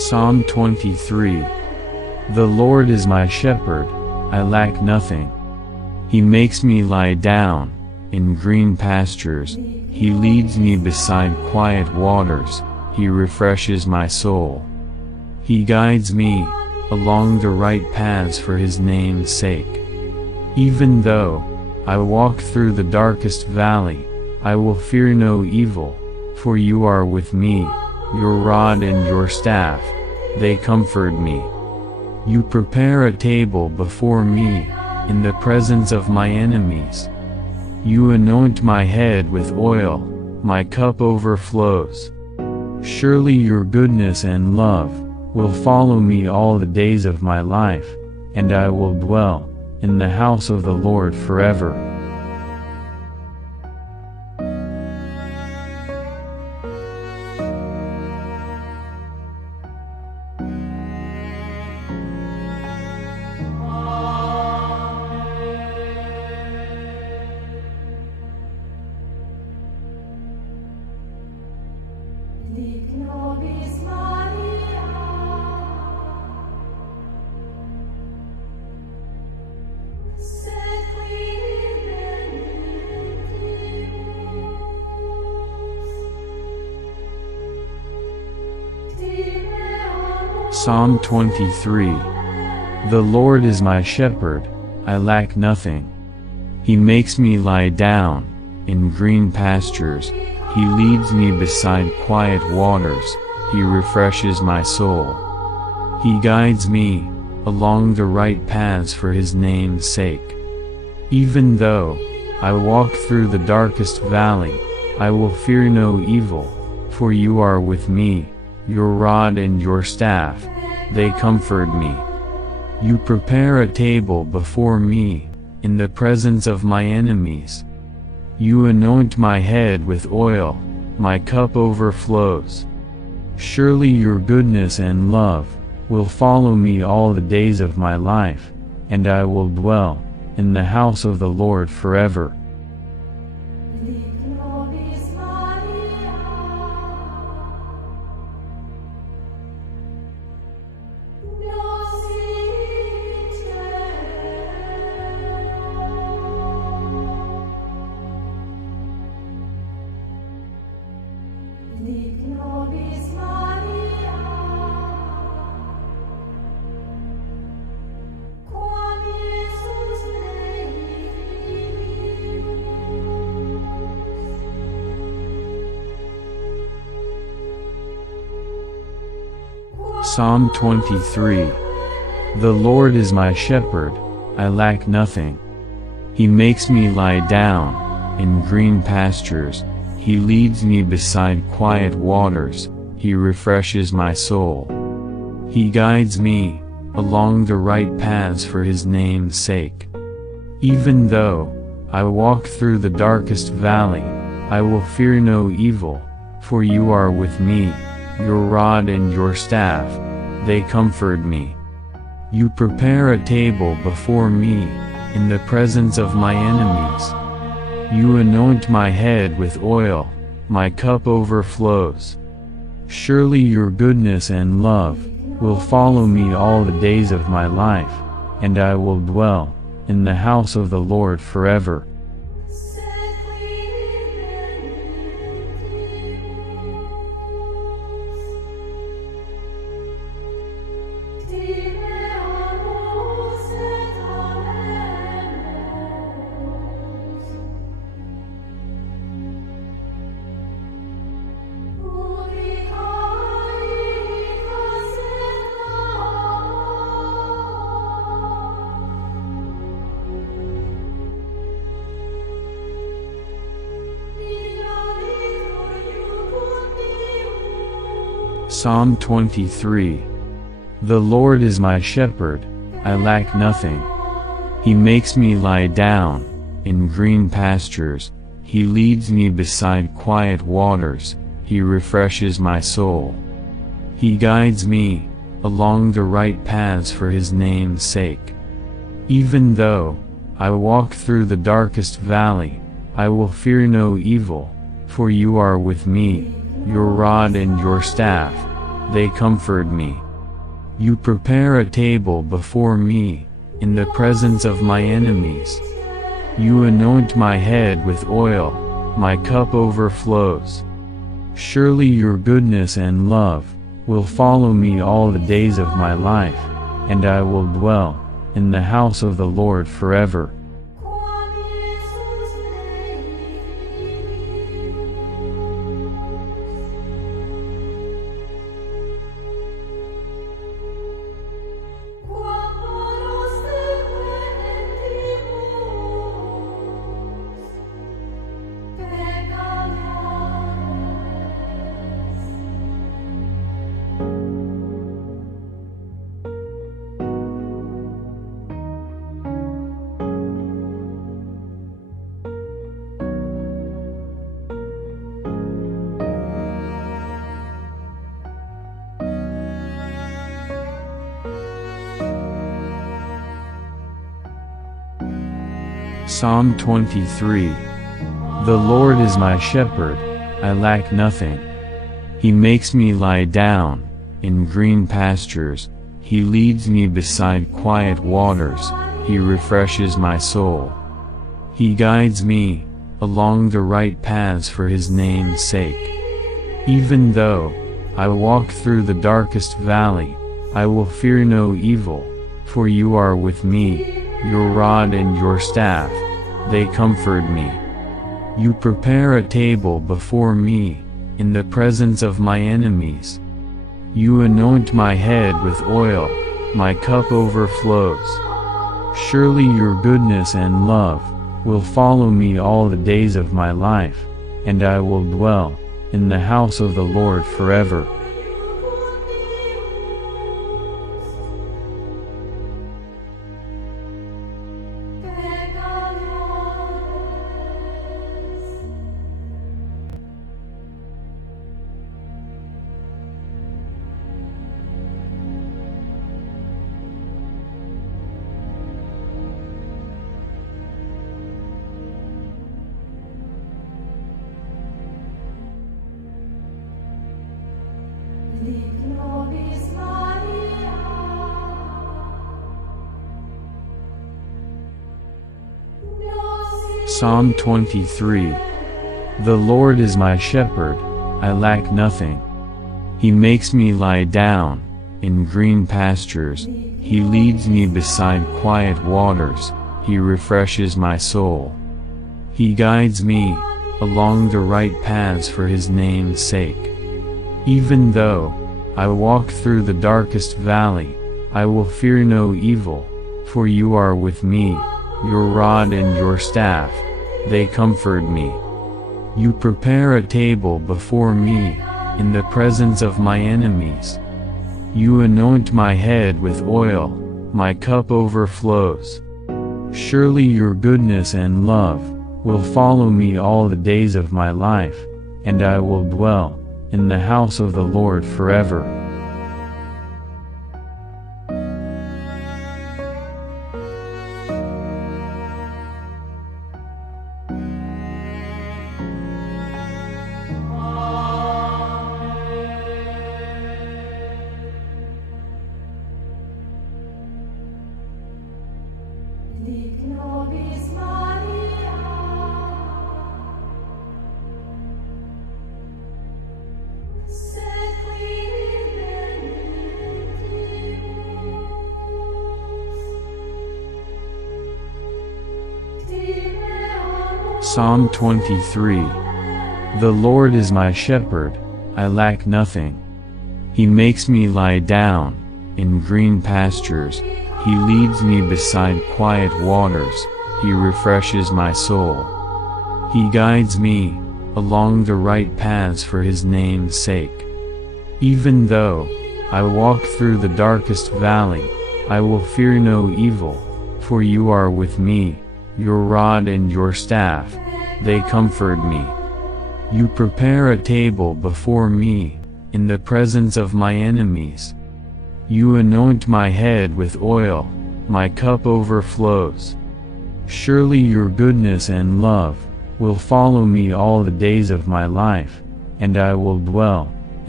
Psalm 23. The Lord is my shepherd, I lack nothing. He makes me lie down in green pastures, He leads me beside quiet waters, He refreshes my soul. He guides me along the right paths for His name's sake. Even though I walk through the darkest valley, I will fear no evil, for You are with me, Your rod and Your staff, they comfort me. You prepare a table before me in the presence of my enemies. You anoint my head with oil, my cup overflows. Surely Your goodness and love will follow me all the days of my life, and I will dwell in the house of the Lord forever. Psalm 23. The Lord is my shepherd, I lack nothing. He makes me lie down in green pastures, He leads me beside quiet waters, He refreshes my soul. He guides me along the right paths for His name's sake. Even though I walk through the darkest valley, I will fear no evil, for You are with me, Your rod and Your staff, they comfort me. You prepare a table before me in the presence of my enemies. You anoint my head with oil, my cup overflows. Surely Your goodness and love will follow me all the days of my life, and I will dwell in the house of the Lord forever. Psalm 23. The Lord is my shepherd, I lack nothing. He makes me lie down in green pastures, He leads me beside quiet waters, He refreshes my soul. He guides me along the right paths for His name's sake. Even though I walk through the darkest valley, I will fear no evil, for You are with me, Your rod and Your staff, they comfort me. You prepare a table before me in the presence of my enemies. You anoint my head with oil, my cup overflows. Surely Your goodness and love will follow me all the days of my life, and I will dwell in the house of the Lord forever. Psalm 23. The Lord is my shepherd, I lack nothing. He makes me lie down in green pastures, He leads me beside quiet waters, He refreshes my soul. He guides me along the right paths for His name's sake. Even though I walk through the darkest valley, I will fear no evil, for You are with me, Your rod and Your staff, they comfort me. You prepare a table before me, in the presence of my enemies. You anoint my head with oil, my cup overflows. Surely your goodness and love will follow me all the days of my life, and I will dwell in the house of the Lord forever. Psalm 23. The Lord is my shepherd, I lack nothing. He makes me lie down in green pastures, He leads me beside quiet waters, He refreshes my soul. He guides me along the right paths for His name's sake. Even though I walk through the darkest valley, I will fear no evil, for you are with me, your rod and your staff, they comfort me. You prepare a table before me, in the presence of my enemies. You anoint my head with oil, my cup overflows. Surely your goodness and love will follow me all the days of my life, and I will dwell in the house of the Lord forever. Psalm 23. The Lord is my shepherd, I lack nothing. He makes me lie down in green pastures, He leads me beside quiet waters, He refreshes my soul. He guides me along the right paths for His name's sake. Even though I walk through the darkest valley, I will fear no evil, for you are with me, your rod and your staff, they comfort me. You prepare a table before me, in the presence of my enemies. You anoint my head with oil, my cup overflows. Surely your goodness and love will follow me all the days of my life, and I will dwell in the house of the Lord forever. Psalm 23. The Lord is my shepherd, I lack nothing. He makes me lie down in green pastures, He leads me beside quiet waters, He refreshes my soul. He guides me along the right paths for His name's sake. Even though I walk through the darkest valley, I will fear no evil, for you are with me, your rod and your staff, they comfort me. You prepare a table before me, in the presence of my enemies. You anoint my head with oil, my cup overflows. Surely your goodness and love will follow me all the days of my life, and I will dwell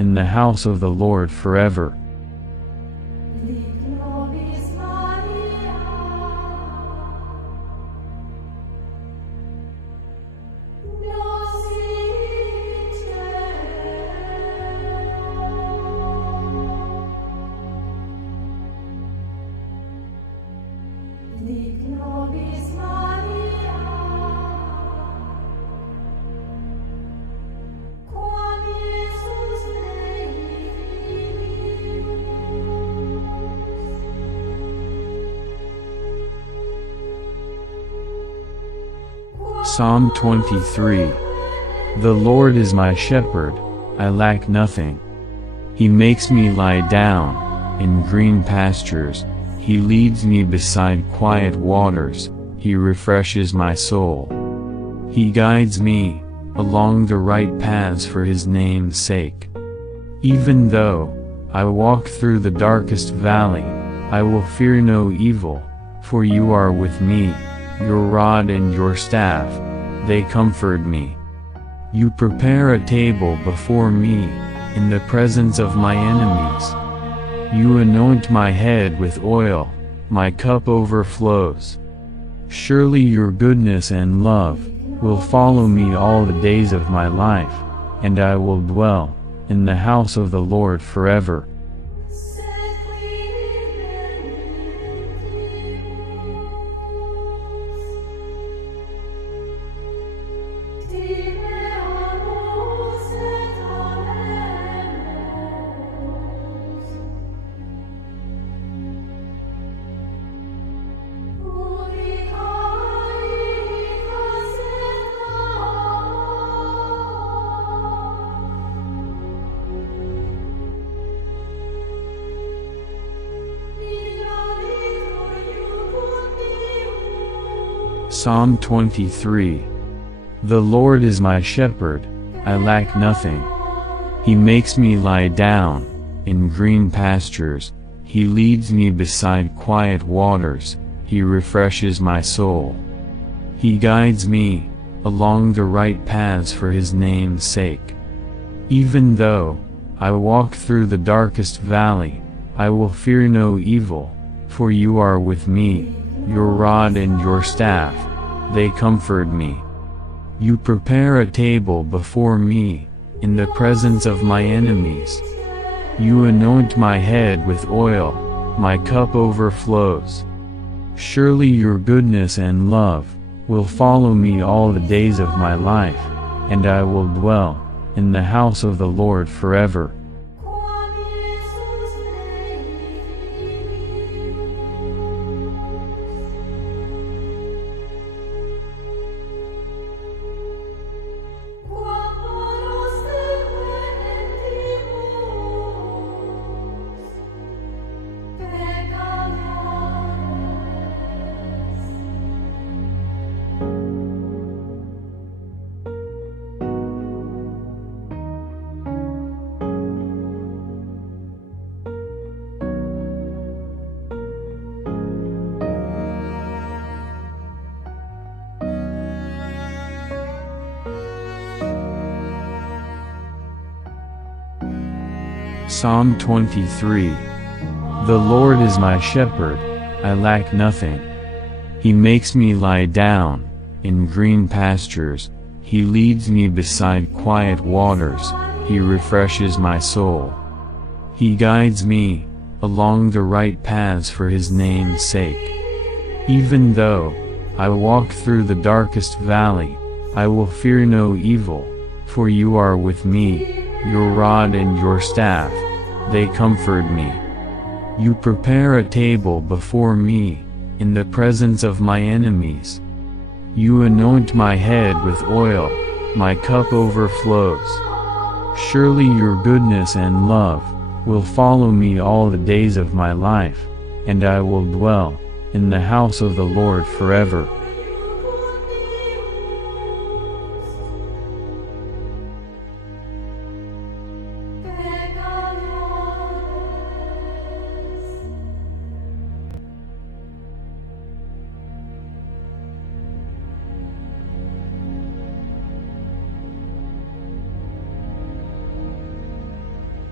in the house of the Lord forever. Psalm 23. The Lord is my shepherd, I lack nothing. He makes me lie down in green pastures, He leads me beside quiet waters, He refreshes my soul. He guides me along the right paths for His name's sake. Even though I walk through the darkest valley, I will fear no evil, for You are with me. Your rod and Your staff, they comfort me. You prepare a table before me in the presence of my enemies. You anoint my head with oil, my cup overflows. Surely Your goodness and love will follow me all the days of my life, and I will dwell in the house of the Lord forever. Psalm 23. The Lord is my shepherd, I lack nothing. He makes me lie down in green pastures, He leads me beside quiet waters, He refreshes my soul. He guides me along the right paths for His name's sake. Even though I walk through the darkest valley, I will fear no evil, for You are with me. Your rod and Your staff, they comfort me. You prepare a table before me in the presence of my enemies. You anoint my head with oil, my cup overflows. Surely Your goodness and love will follow me all the days of my life, and I will dwell in the house of the Lord forever. Psalm 23. The Lord is my shepherd, I lack nothing. He makes me lie down in green pastures, He leads me beside quiet waters, He refreshes my soul. He guides me along the right paths for His name's sake. Even though I walk through the darkest valley, I will fear no evil, for You are with me. Your rod and Your staff, they comfort me. You prepare a table before me in the presence of my enemies. You anoint my head with oil, my cup overflows. Surely Your goodness and love will follow me all the days of my life, and I will dwell in the house of the Lord forever.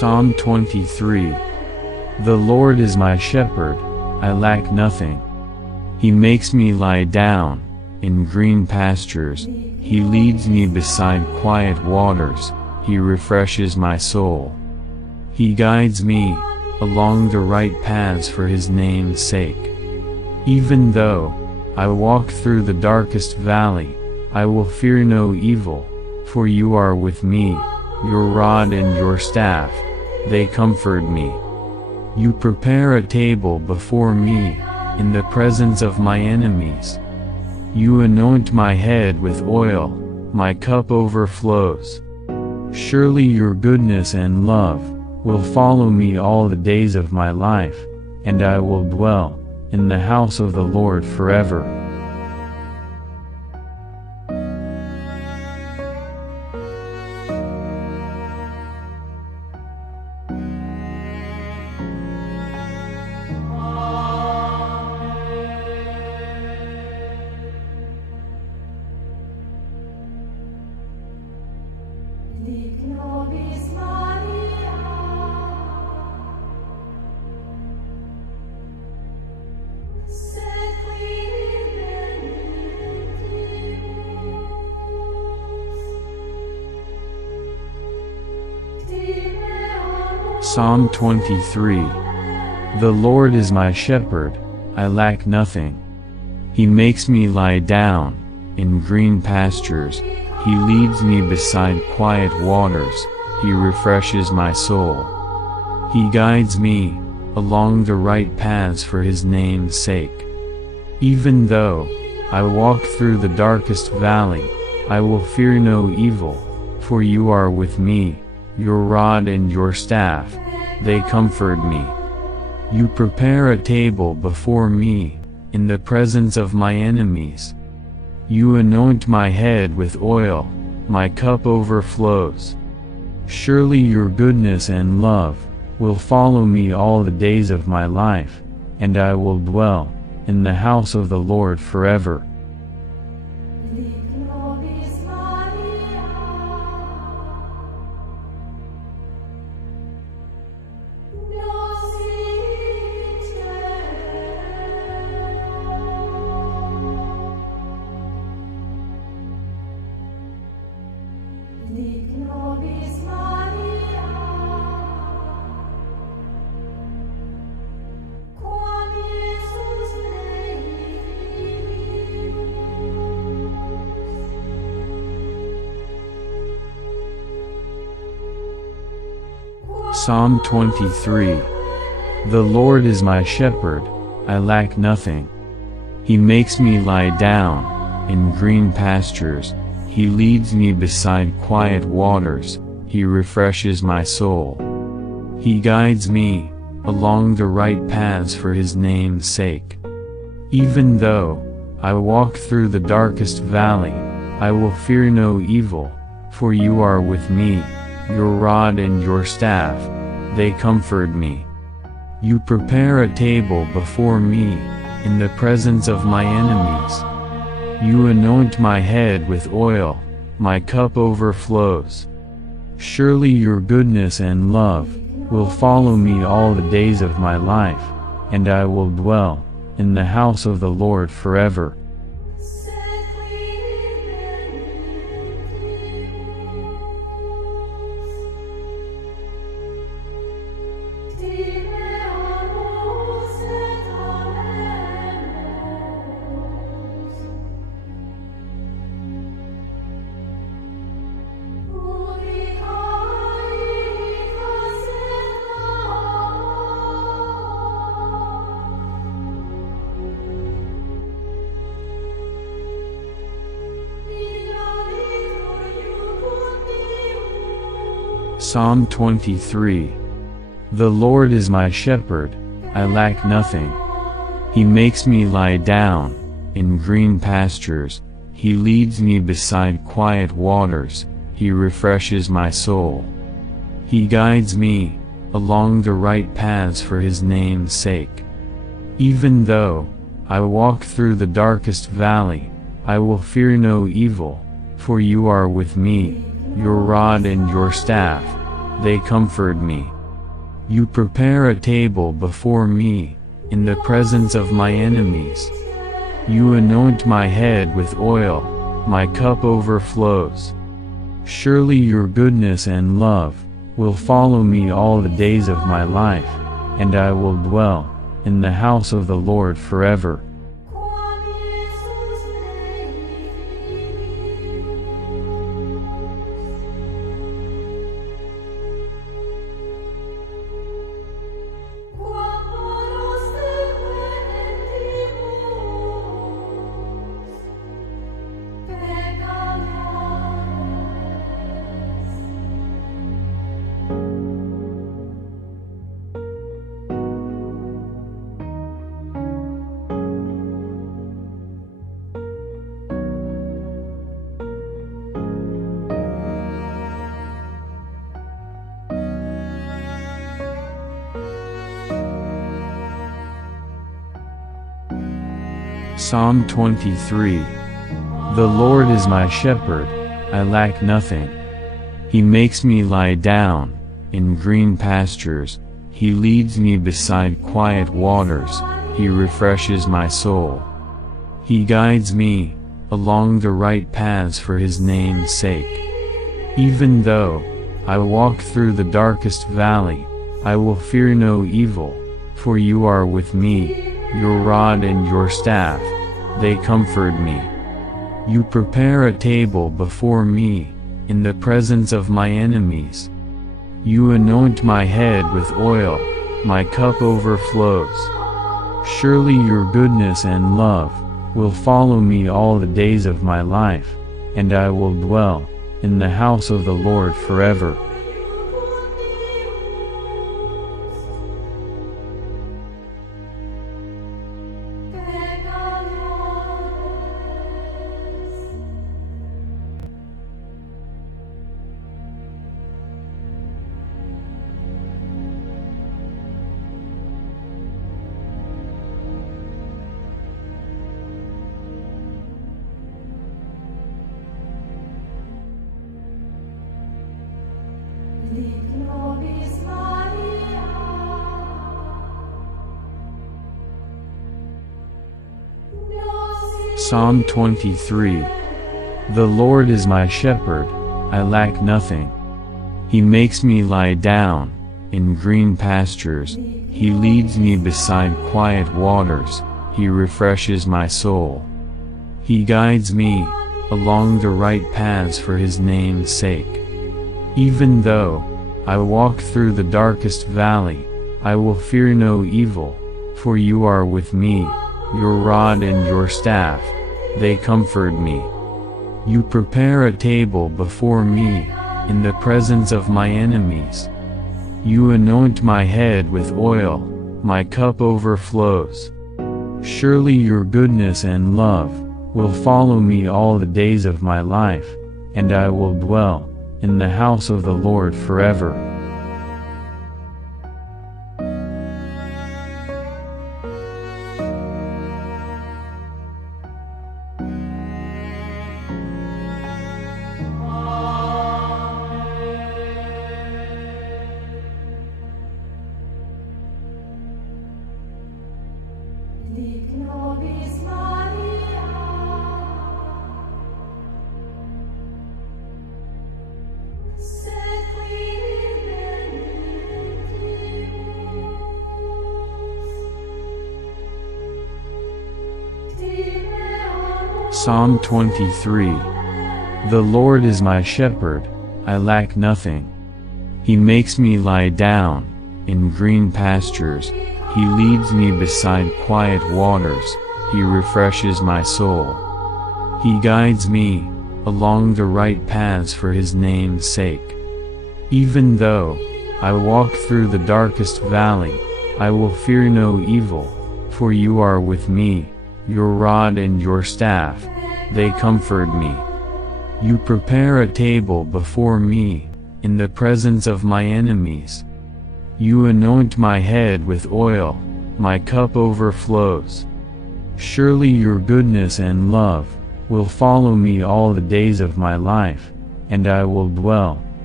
Psalm 23. The Lord is my shepherd, I lack nothing. He makes me lie down in green pastures, He leads me beside quiet waters, He refreshes my soul. He guides me along the right paths for His name's sake. Even though I walk through the darkest valley, I will fear no evil, for You are with me, Your rod and Your staff, they comfort me. You prepare a table before me in the presence of my enemies. You anoint my head with oil, my cup overflows. Surely Your goodness and love will follow me all the days of my life, and I will dwell in the house of the Lord forever. Psalm 23. The Lord is my shepherd, I lack nothing. He makes me lie down in green pastures, He leads me beside quiet waters, He refreshes my soul. He guides me along the right paths for His name's sake. Even though I walk through the darkest valley, I will fear no evil, for You are with me, Your rod and Your staff, they comfort me. You prepare a table before me in the presence of my enemies. You anoint my head with oil, my cup overflows. Surely Your goodness and love will follow me all the days of my life, and I will dwell in the house of the Lord forever. Psalm 23. The Lord is my shepherd, I lack nothing. He makes me lie down in green pastures, He leads me beside quiet waters, He refreshes my soul. He guides me along the right paths for His name's sake. Even though I walk through the darkest valley, I will fear no evil, for You are with me, Your rod and Your staff, they comfort me. You prepare a table before me in the presence of my enemies. You anoint my head with oil, my cup overflows. Surely Your goodness and love will follow me all the days of my life, and I will dwell in the house of the Lord forever. Psalm 23. The Lord is my shepherd, I lack nothing. He makes me lie down in green pastures, He leads me beside quiet waters, He refreshes my soul. He guides me along the right paths for His name's sake. Even though I walk through the darkest valley, I will fear no evil, for You are with me, Your rod and Your staff, they comfort me. You prepare a table before me, in the presence of my enemies. You anoint my head with oil, my cup overflows. Surely your goodness and love will follow me all the days of my life, and I will dwell in the house of the Lord forever. Psalm 23. The Lord is my shepherd, I lack nothing. He makes me lie down in green pastures, He leads me beside quiet waters, He refreshes my soul. He guides me along the right paths for His name's sake. Even though I walk through the darkest valley, I will fear no evil, for you are with me, your rod and your staff, they comfort me. You prepare a table before me, in the presence of my enemies. You anoint my head with oil, my cup overflows. Surely your goodness and love will follow me all the days of my life, and I will dwell in the house of the Lord forever. Psalm 23. The Lord is my shepherd, I lack nothing. He makes me lie down in green pastures, He leads me beside quiet waters, He refreshes my soul. He guides me along the right paths for His name's sake. Even though I walk through the darkest valley, I will fear no evil, for you are with me, your rod and your staff, they comfort me. You prepare a table before me, in the presence of my enemies. You anoint my head with oil, my cup overflows. Surely your goodness and love will follow me all the days of my life, and I will dwell in the house of the Lord forever. Psalm 23. The Lord is my shepherd, I lack nothing. He makes me lie down in green pastures, He leads me beside quiet waters, He refreshes my soul. He guides me along the right paths for His name's sake. Even though I walk through the darkest valley, I will fear no evil, for you are with me, your rod and your staff, they comfort me. You prepare a table before me, in the presence of my enemies. You anoint my head with oil, my cup overflows. Surely your goodness and love will follow me all the days of my life, and I will dwell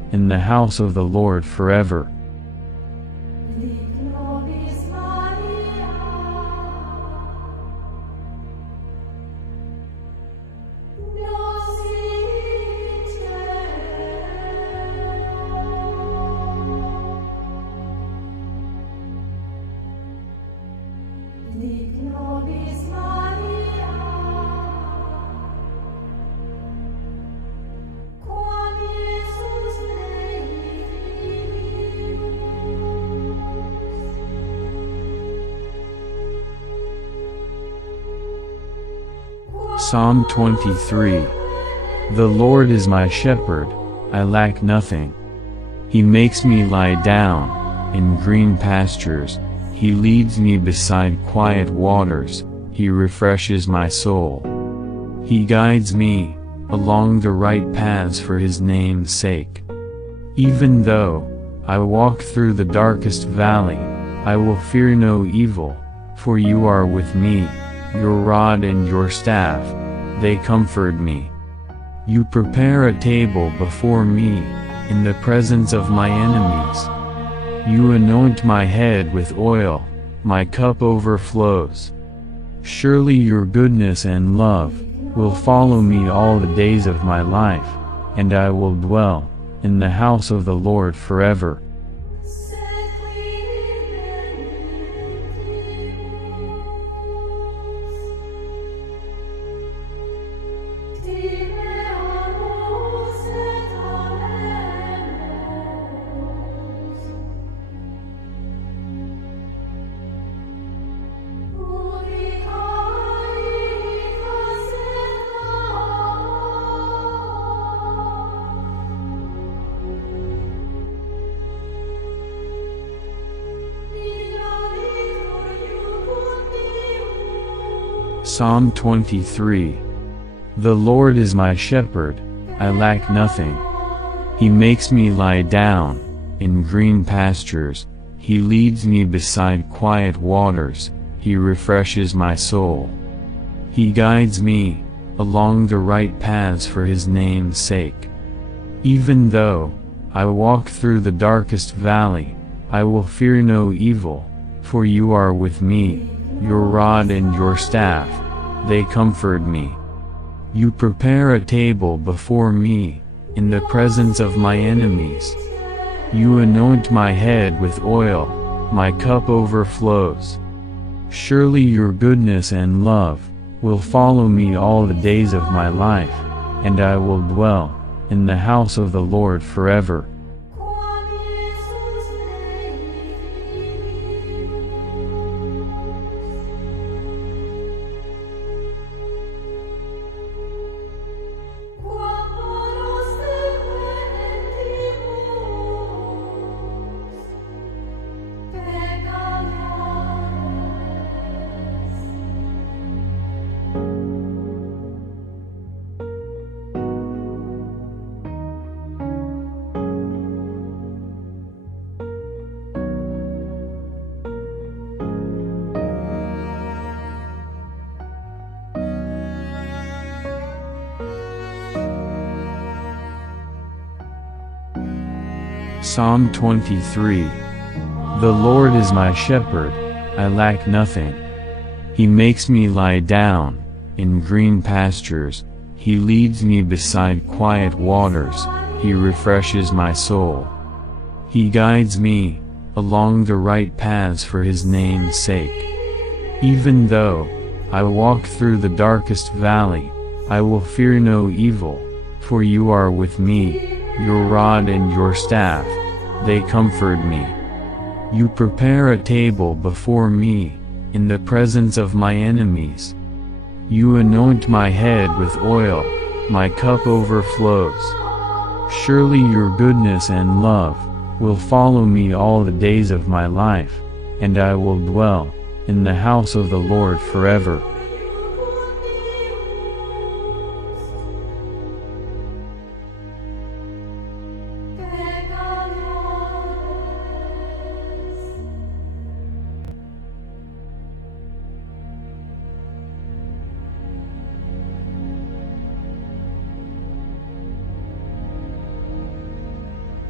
in the house of the Lord forever. Psalm 23. The Lord is my shepherd, I lack nothing. He makes me lie down in green pastures, He leads me beside quiet waters, He refreshes my soul. He guides me along the right paths for His name's sake. Even though I walk through the darkest valley, I will fear no evil, for You are with me. Your rod and Your staff, they comfort me. You prepare a table before me in the presence of my enemies. You anoint my head with oil, my cup overflows. Surely Your goodness and love will follow me all the days of my life, and I will dwell in the house of the Lord forever. Psalm 23. The Lord is my shepherd, I lack nothing. He makes me lie down in green pastures, He leads me beside quiet waters, He refreshes my soul. He guides me along the right paths for His name's sake. Even though I walk through the darkest valley, I will fear no evil, for You are with me. Your rod and Your staff, they comfort me. You prepare a table before me in the presence of my enemies. You anoint my head with oil, my cup overflows. Surely Your goodness and love will follow me all the days of my life, and I will dwell in the house of the Lord forever. Psalm 23. The Lord is my shepherd, I lack nothing. He makes me lie down in green pastures, He leads me beside quiet waters, He refreshes my soul. He guides me along the right paths for His name's sake. Even though I walk through the darkest valley, I will fear no evil, for You are with me. Your rod and Your staff, they comfort me. You prepare a table before me in the presence of my enemies. You anoint my head with oil, my cup overflows. Surely Your goodness and love will follow me all the days of my life, and I will dwell in the house of the Lord forever.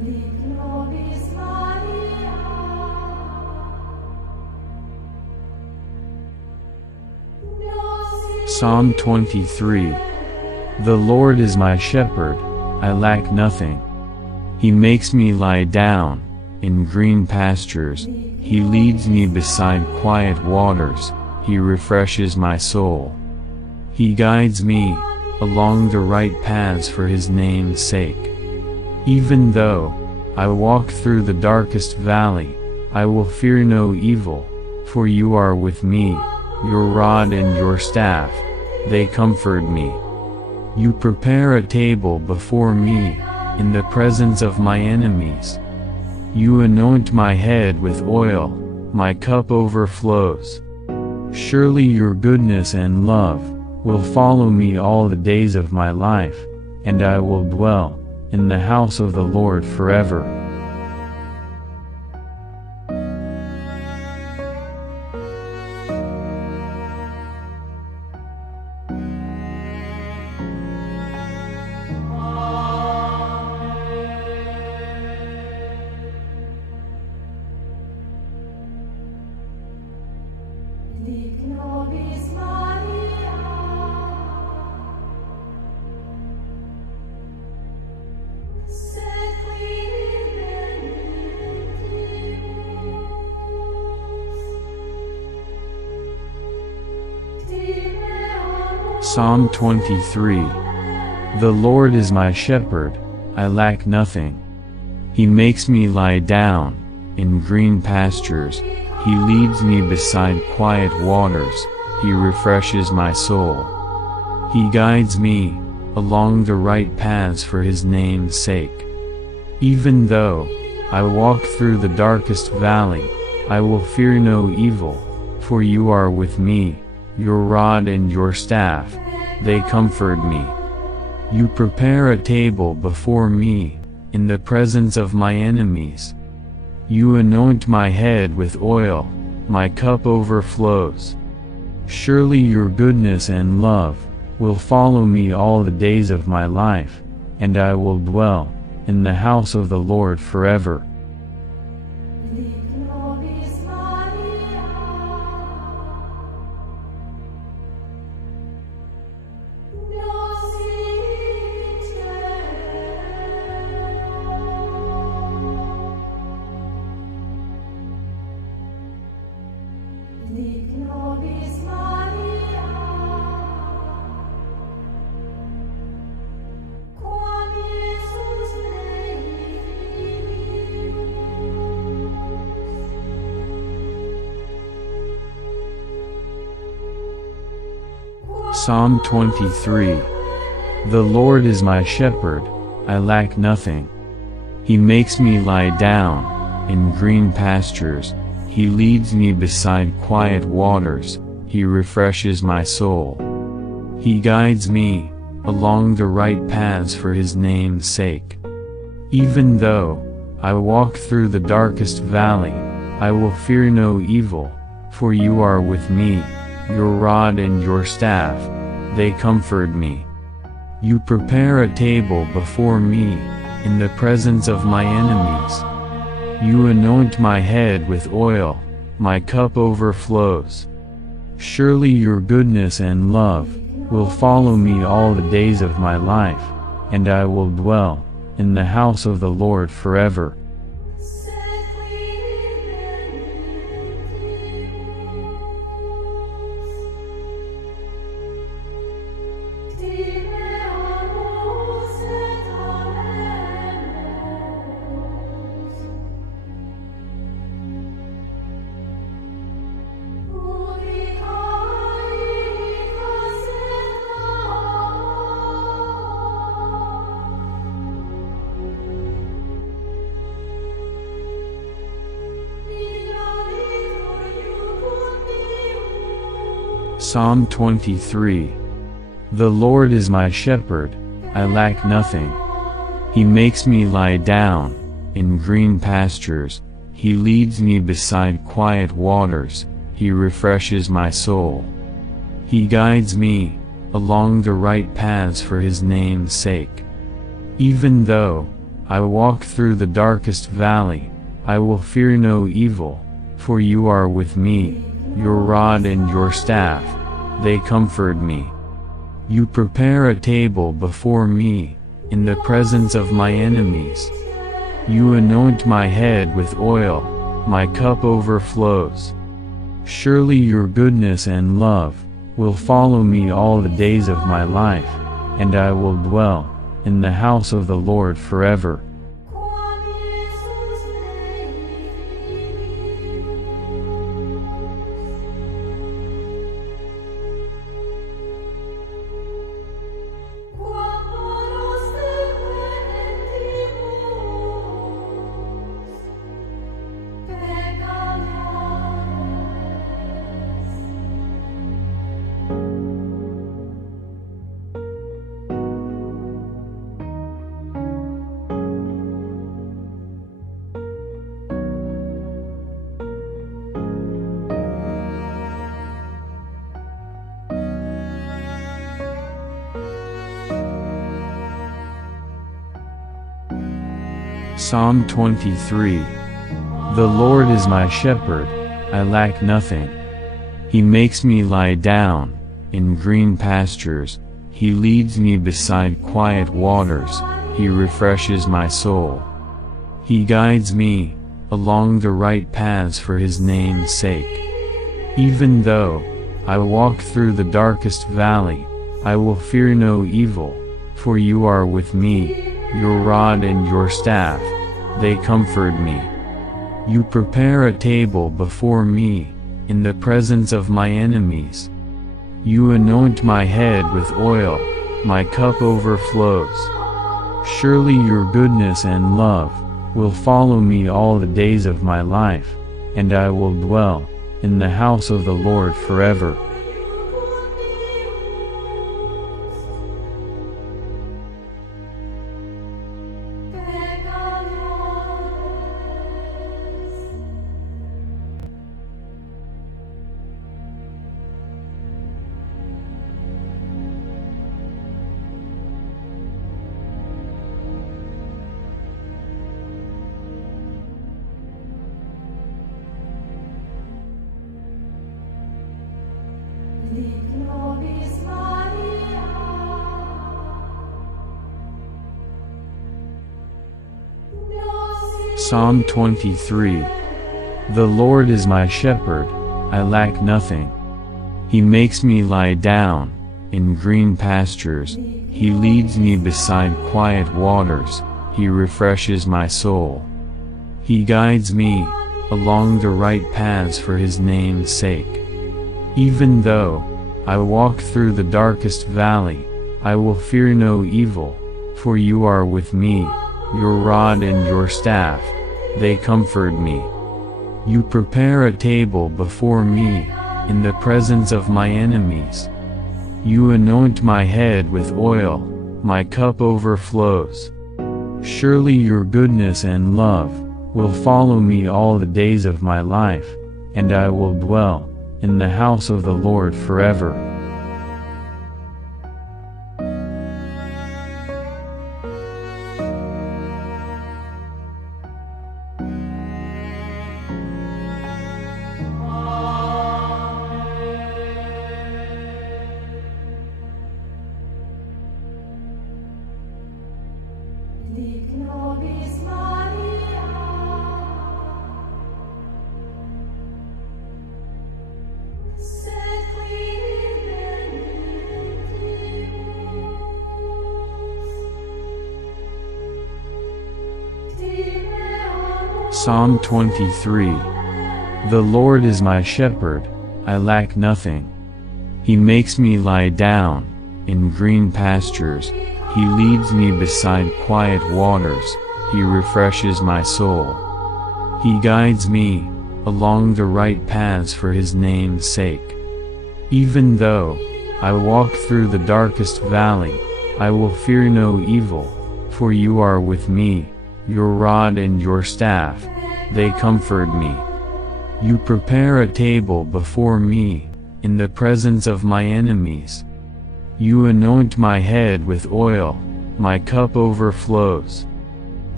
Psalm 23. The Lord is my shepherd, I lack nothing. He makes me lie down in green pastures, He leads me beside quiet waters, He refreshes my soul. He guides me along the right paths for His name's sake. Even though I walk through the darkest valley, I will fear no evil, for You are with me, Your rod and Your staff, they comfort me. You prepare a table before me in the presence of my enemies. You anoint my head with oil, my cup overflows. Surely Your goodness and love will follow me all the days of my life, and I will dwell in the house of the Lord forever. Psalm 23. The Lord is my shepherd, I lack nothing. He makes me lie down in green pastures, He leads me beside quiet waters, He refreshes my soul. He guides me along the right paths for His name's sake. Even though I walk through the darkest valley, I will fear no evil, for You are with me, Your rod and Your staff, they comfort me. You prepare a table before me in the presence of my enemies. You anoint my head with oil, my cup overflows. Surely Your goodness and love will follow me all the days of my life, and I will dwell in the house of the Lord forever. Psalm 23. The Lord is my shepherd, I lack nothing. He makes me lie down in green pastures, He leads me beside quiet waters, He refreshes my soul. He guides me along the right paths for His name's sake. Even though I walk through the darkest valley, I will fear no evil, for You are with me, Your rod and Your staff, they comfort me. You prepare a table before me in the presence of my enemies. You anoint my head with oil, my cup overflows. Surely Your goodness and love will follow me all the days of my life, and I will dwell in the house of the Lord forever. Psalm 23. The Lord is my shepherd, I lack nothing. He makes me lie down in green pastures, He leads me beside quiet waters, He refreshes my soul. He guides me along the right paths for His name's sake. Even though I walk through the darkest valley, I will fear no evil, for you are with me, your rod and your staff, they comfort me. You prepare a table before me, in the presence of my enemies. You anoint my head with oil, my cup overflows. Surely your goodness and love will follow me all the days of my life, and I will dwell in the house of the Lord forever. Psalm 23. The Lord is my shepherd, I lack nothing. He makes me lie down in green pastures, He leads me beside quiet waters, He refreshes my soul. He guides me along the right paths for His name's sake. Even though I walk through the darkest valley, I will fear no evil, for you are with me, your rod and your staff, they comfort me. You prepare a table before me, in the presence of my enemies. You anoint my head with oil, my cup overflows. Surely your goodness and love will follow me all the days of my life, and I will dwell in the house of the Lord forever. Psalm 23. The Lord is my shepherd, I lack nothing. He makes me lie down in green pastures, He leads me beside quiet waters, He refreshes my soul. He guides me along the right paths for His name's sake. Even though I walk through the darkest valley, I will fear no evil, for you are with me, your rod and your staff, they comfort me. You prepare a table before me, in the presence of my enemies. You anoint my head with oil, my cup overflows. Surely your goodness and love will follow me all the days of my life, and I will dwell in the house of the Lord forever. Psalm 23. The Lord is my shepherd, I lack nothing. He makes me lie down in green pastures, He leads me beside quiet waters, He refreshes my soul. He guides me along the right paths for His name's sake. Even though I walk through the darkest valley, I will fear no evil, for you are with me, your rod and your staff, they comfort me. You prepare a table before me, in the presence of my enemies. You anoint my head with oil, my cup overflows.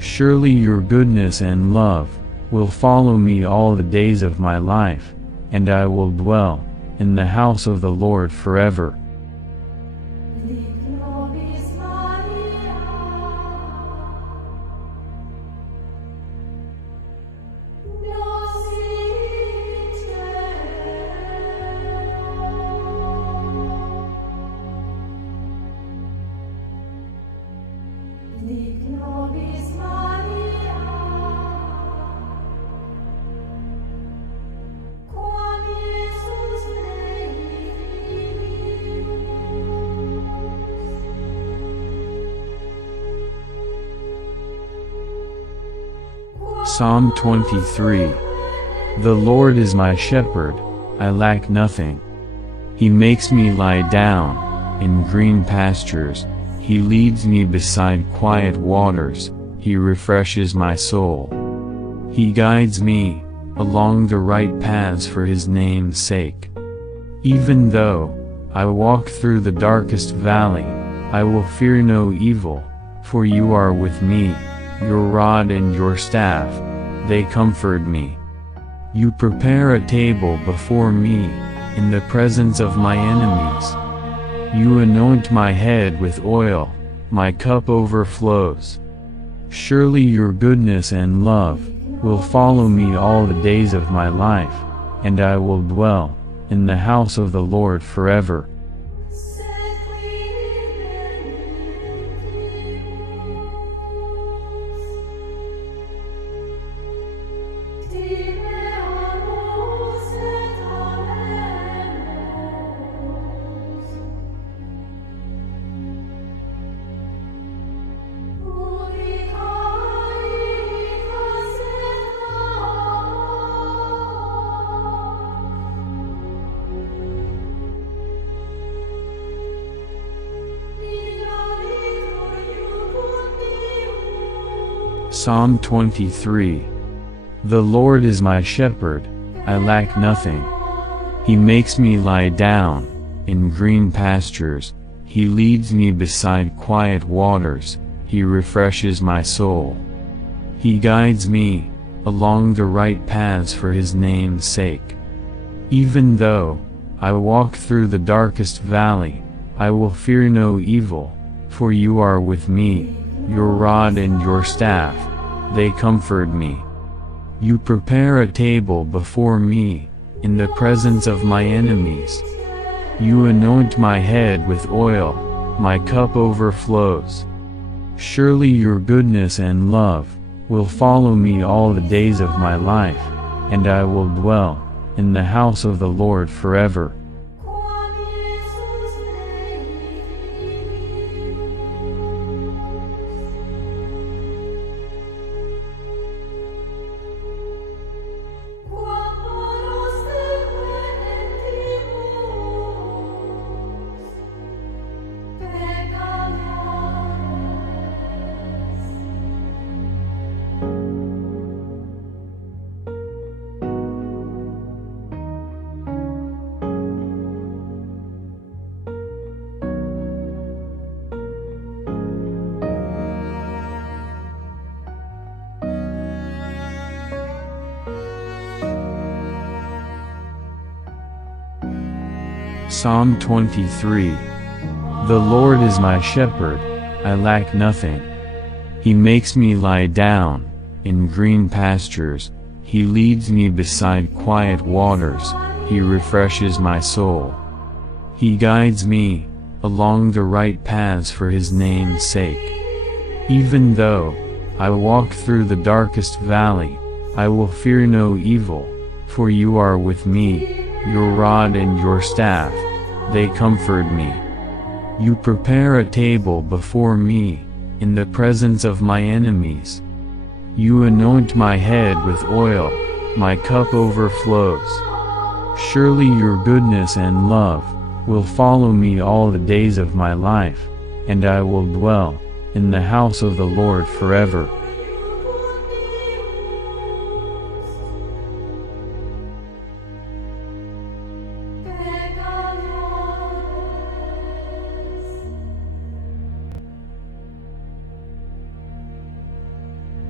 Surely your goodness and love will follow me all the days of my life, and I will dwell in the house of the Lord forever. Psalm 23. The Lord is my shepherd, I lack nothing. He makes me lie down in green pastures, He leads me beside quiet waters, He refreshes my soul. He guides me along the right paths for His name's sake. Even though I walk through the darkest valley, I will fear no evil, for you are with me. Your rod and your staff, they comfort me. You prepare a table before me in the presence of my enemies. You anoint my head with oil, my cup overflows. Surely your goodness and love will follow me all the days of my life, and I will dwell in the house of the Lord forever. Psalm 23. The Lord is my shepherd, I lack nothing. He makes me lie down in green pastures, He leads me beside quiet waters, He refreshes my soul. He guides me along the right paths for His name's sake. Even though I walk through the darkest valley, I will fear no evil, for you are with me. Your rod and your staff, they comfort me. You prepare a table before me in the presence of my enemies. You anoint my head with oil, my cup overflows. Surely your goodness and love will follow me all the days of my life, and I will dwell in the house of the Lord forever. Psalm 23. The Lord is my shepherd, I lack nothing. He makes me lie down in green pastures, He leads me beside quiet waters, He refreshes my soul. He guides me along the right paths for His name's sake. Even though I walk through the darkest valley, I will fear no evil, for you are with me. Your rod and your staff, they comfort me. You prepare a table before me in the presence of my enemies. You anoint my head with oil, my cup overflows. Surely your goodness and love will follow me all the days of my life, and I will dwell in the house of the Lord forever.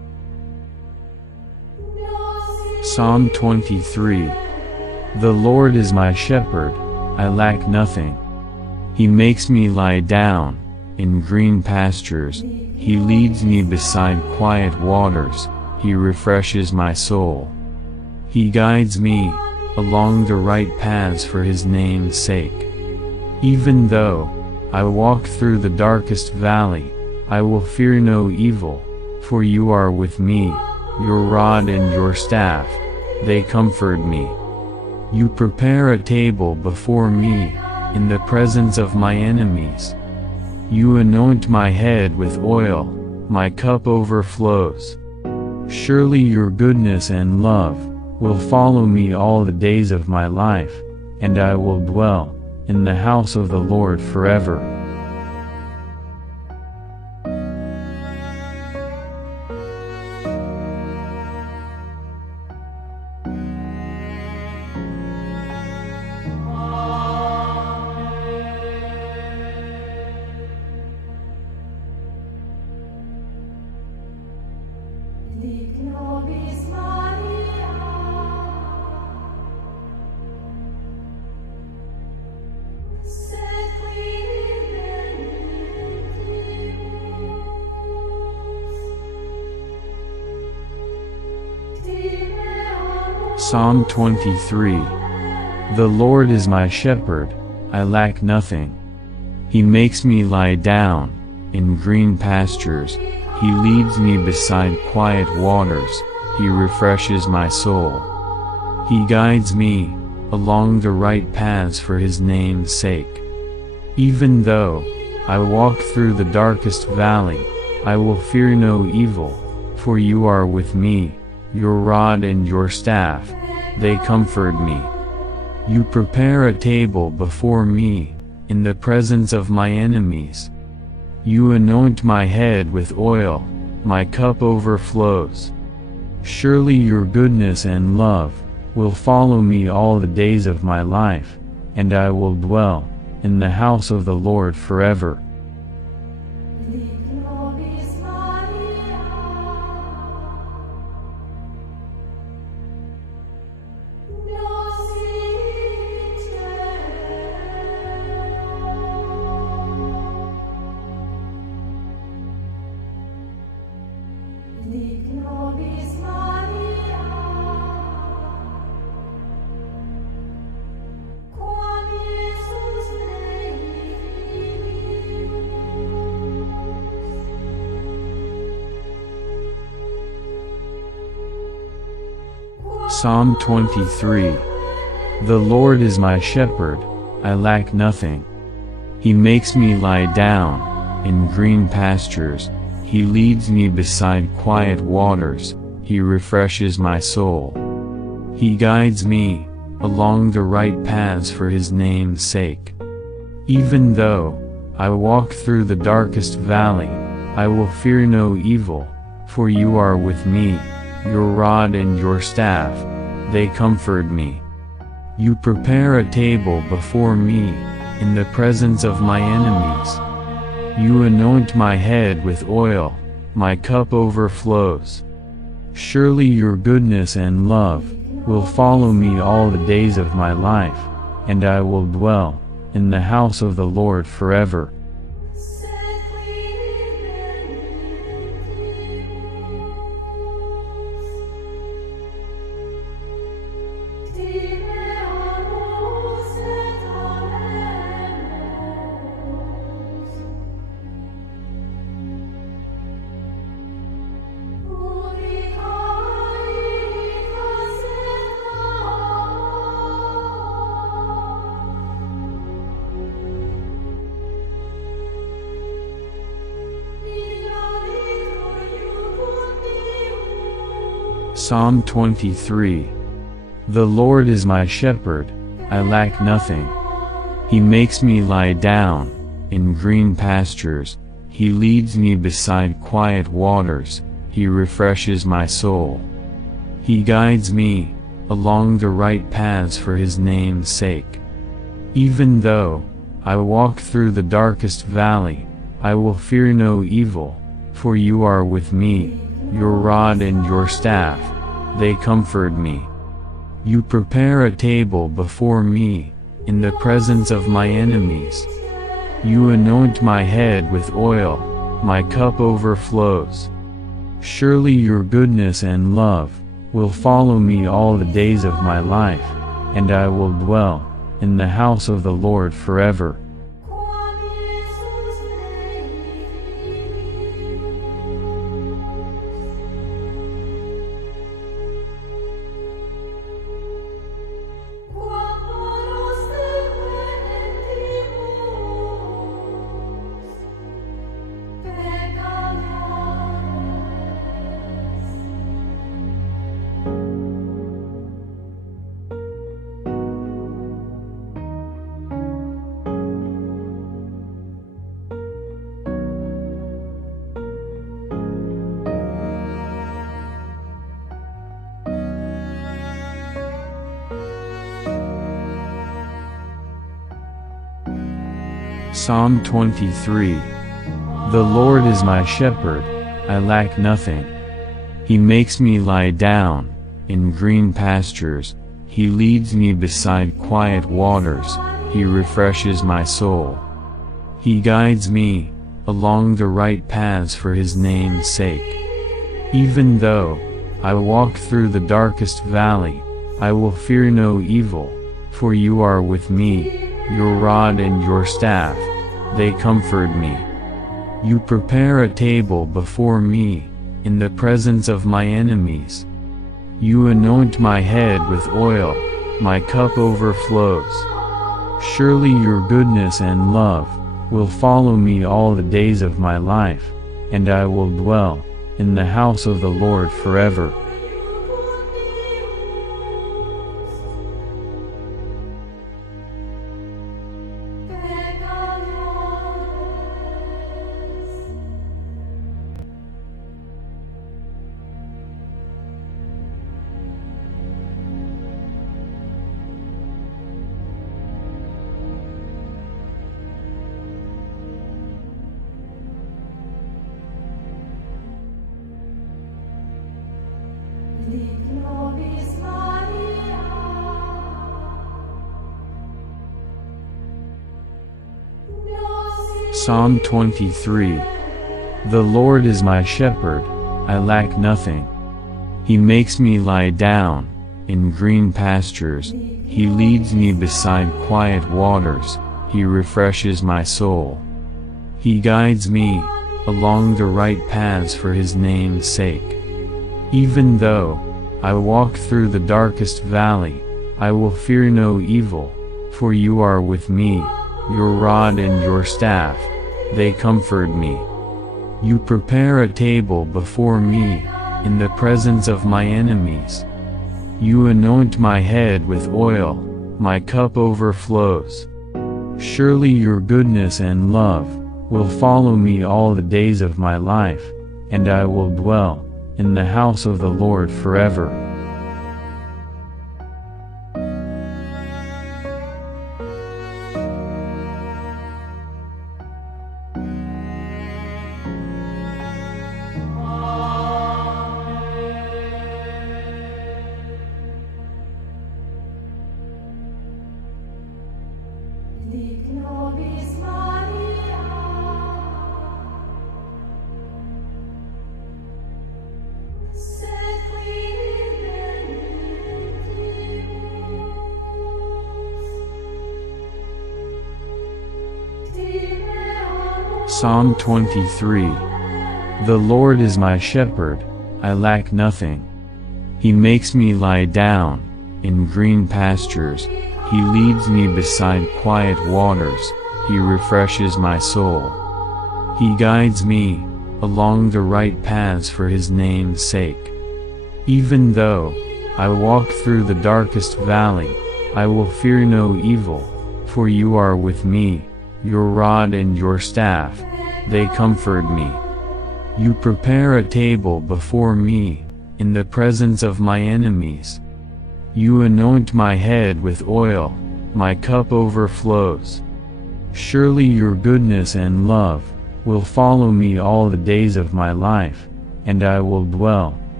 Psalm 23. The Lord is my shepherd, I lack nothing. He makes me lie down in green pastures, He leads me beside quiet waters, He refreshes my soul. He guides me along the right paths for His name's sake. Even though I walk through the darkest valley, I will fear no evil, for You are with me, Your rod and Your staff, they comfort me. You prepare a table before me in the presence of my enemies. You anoint my head with oil, my cup overflows. Surely Your goodness and love will follow me all the days of my life, and I will dwell in the house of the Lord forever. Psalm 23. The Lord is my shepherd, I lack nothing. He makes me lie down in green pastures, He leads me beside quiet waters, He refreshes my soul. He guides me along the right paths for His name's sake. Even though I walk through the darkest valley, I will fear no evil, for You are with me, Your rod and Your staff, they comfort me. You prepare a table before me in the presence of my enemies. You anoint my head with oil, my cup overflows. Surely Your goodness and love will follow me all the days of my life, and I will dwell in the house of the Lord forever. Psalm 23. The Lord is my shepherd, I lack nothing. He makes me lie down in green pastures, He leads me beside quiet waters, He refreshes my soul. He guides me along the right paths for His name's sake. Even though I walk through the darkest valley, I will fear no evil, for You are with me, Your rod and Your staff, they comfort me. You prepare a table before me in the presence of my enemies. You anoint my head with oil, my cup overflows. Surely Your goodness and love will follow me all the days of my life, and I will dwell in the house of the Lord forever. Psalm 23. The Lord is my shepherd, I lack nothing. He makes me lie down in green pastures, He leads me beside quiet waters, He refreshes my soul. He guides me along the right paths for His name's sake. Even though I walk through the darkest valley, I will fear no evil, for You are with me, Your rod and Your staff, they comfort me. You prepare a table before me, in the presence of my enemies. You anoint my head with oil, my cup overflows. Surely your goodness and love will follow me all the days of my life, and I will dwell in the house of the Lord forever. Psalm 23. The Lord is my shepherd, I lack nothing. He makes me lie down in green pastures, He leads me beside quiet waters, He refreshes my soul. He guides me along the right paths for His name's sake. Even though I walk through the darkest valley, I will fear no evil, for you are with me, your rod and your staff, they comfort me. You prepare a table before me, in the presence of my enemies. You anoint my head with oil, my cup overflows. Surely your goodness and love will follow me all the days of my life, and I will dwell in the house of the Lord forever. Psalm 23. The Lord is my shepherd, I lack nothing. He makes me lie down in green pastures, He leads me beside quiet waters, He refreshes my soul. He guides me along the right paths for His name's sake. Even though I walk through the darkest valley, I will fear no evil, for you are with me, your rod and your staff, they comfort me. You prepare a table before me, in the presence of my enemies. You anoint my head with oil, my cup overflows. Surely your goodness and love will follow me all the days of my life, and I will dwell in the house of the Lord forever. Psalm 23. The Lord is my shepherd, I lack nothing. He makes me lie down in green pastures, He leads me beside quiet waters, He refreshes my soul. He guides me along the right paths for His name's sake. Even though I walk through the darkest valley, I will fear no evil, for you are with me, your rod and your staff, they comfort me. You prepare a table before me, in the presence of my enemies. You anoint my head with oil, my cup overflows. Surely your goodness and love will follow me all the days of my life, and I will dwell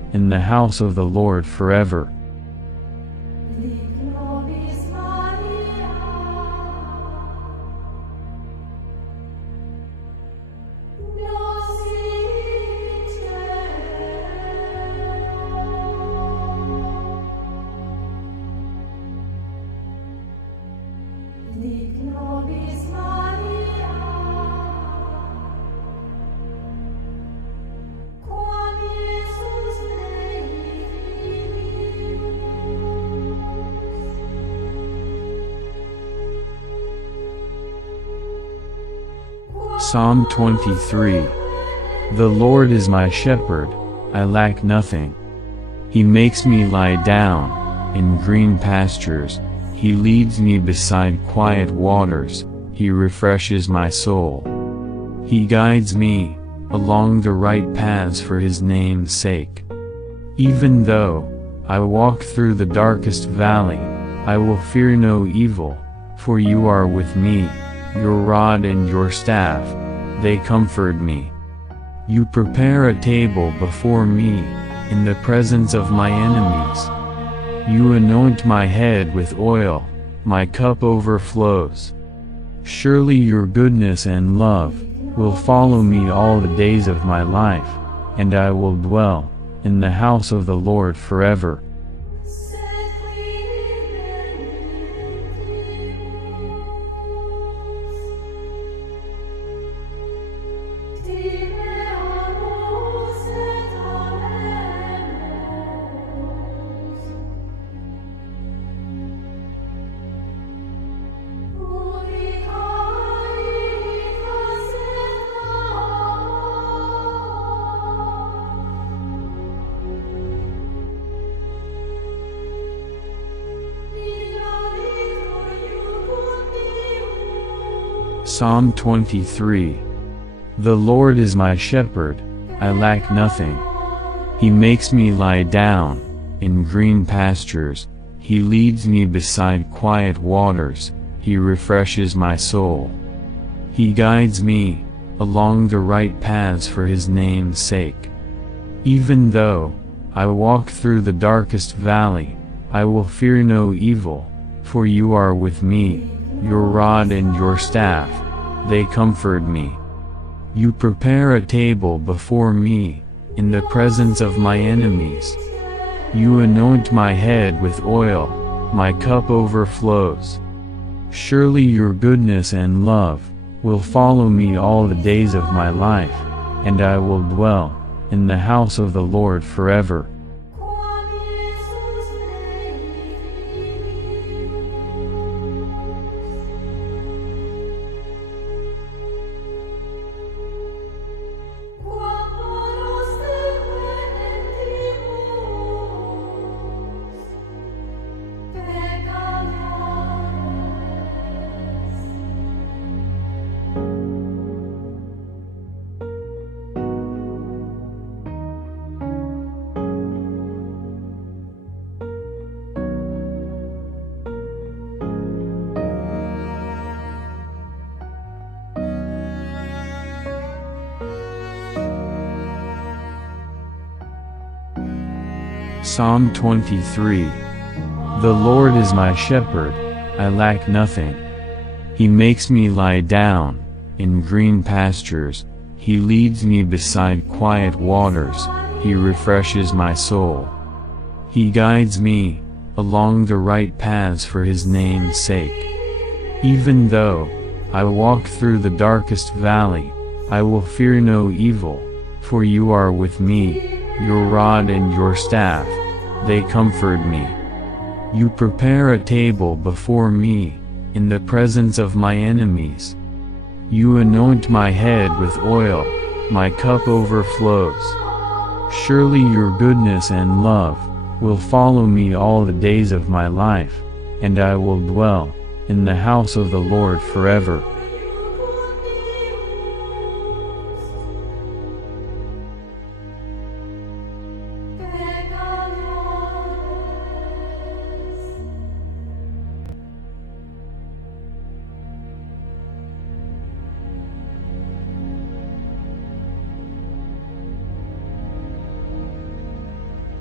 in the house of the Lord forever. Psalm 23. The Lord is my shepherd, I lack nothing. He makes me lie down in green pastures, He leads me beside quiet waters, He refreshes my soul. He guides me along the right paths for His name's sake. Even though I walk through the darkest valley, I will fear no evil, for You are with me. Your rod and Your staff, they comfort me. You prepare a table before me in the presence of my enemies. You anoint my head with oil, my cup overflows. Surely Your goodness and love will follow me all the days of my life, and I will dwell in the house of the Lord forever. Psalm 23. The Lord is my shepherd, I lack nothing. He makes me lie down in green pastures, He leads me beside quiet waters, He refreshes my soul. He guides me along the right paths for His name's sake. Even though I walk through the darkest valley, I will fear no evil, for You are with me. Your rod and Your staff, they comfort me. You prepare a table before me in the presence of my enemies. You anoint my head with oil, my cup overflows. Surely Your goodness and love will follow me all the days of my life, and I will dwell in the house of the Lord forever. Psalm 23. The Lord is my shepherd, I lack nothing. He makes me lie down in green pastures, He leads me beside quiet waters, He refreshes my soul. He guides me along the right paths for His name's sake. Even though I walk through the darkest valley, I will fear no evil, for You are with me. Your rod and Your staff, they comfort me. You prepare a table before me in the presence of my enemies. You anoint my head with oil, my cup overflows. Surely Your goodness and love will follow me all the days of my life, and I will dwell in the house of the Lord forever.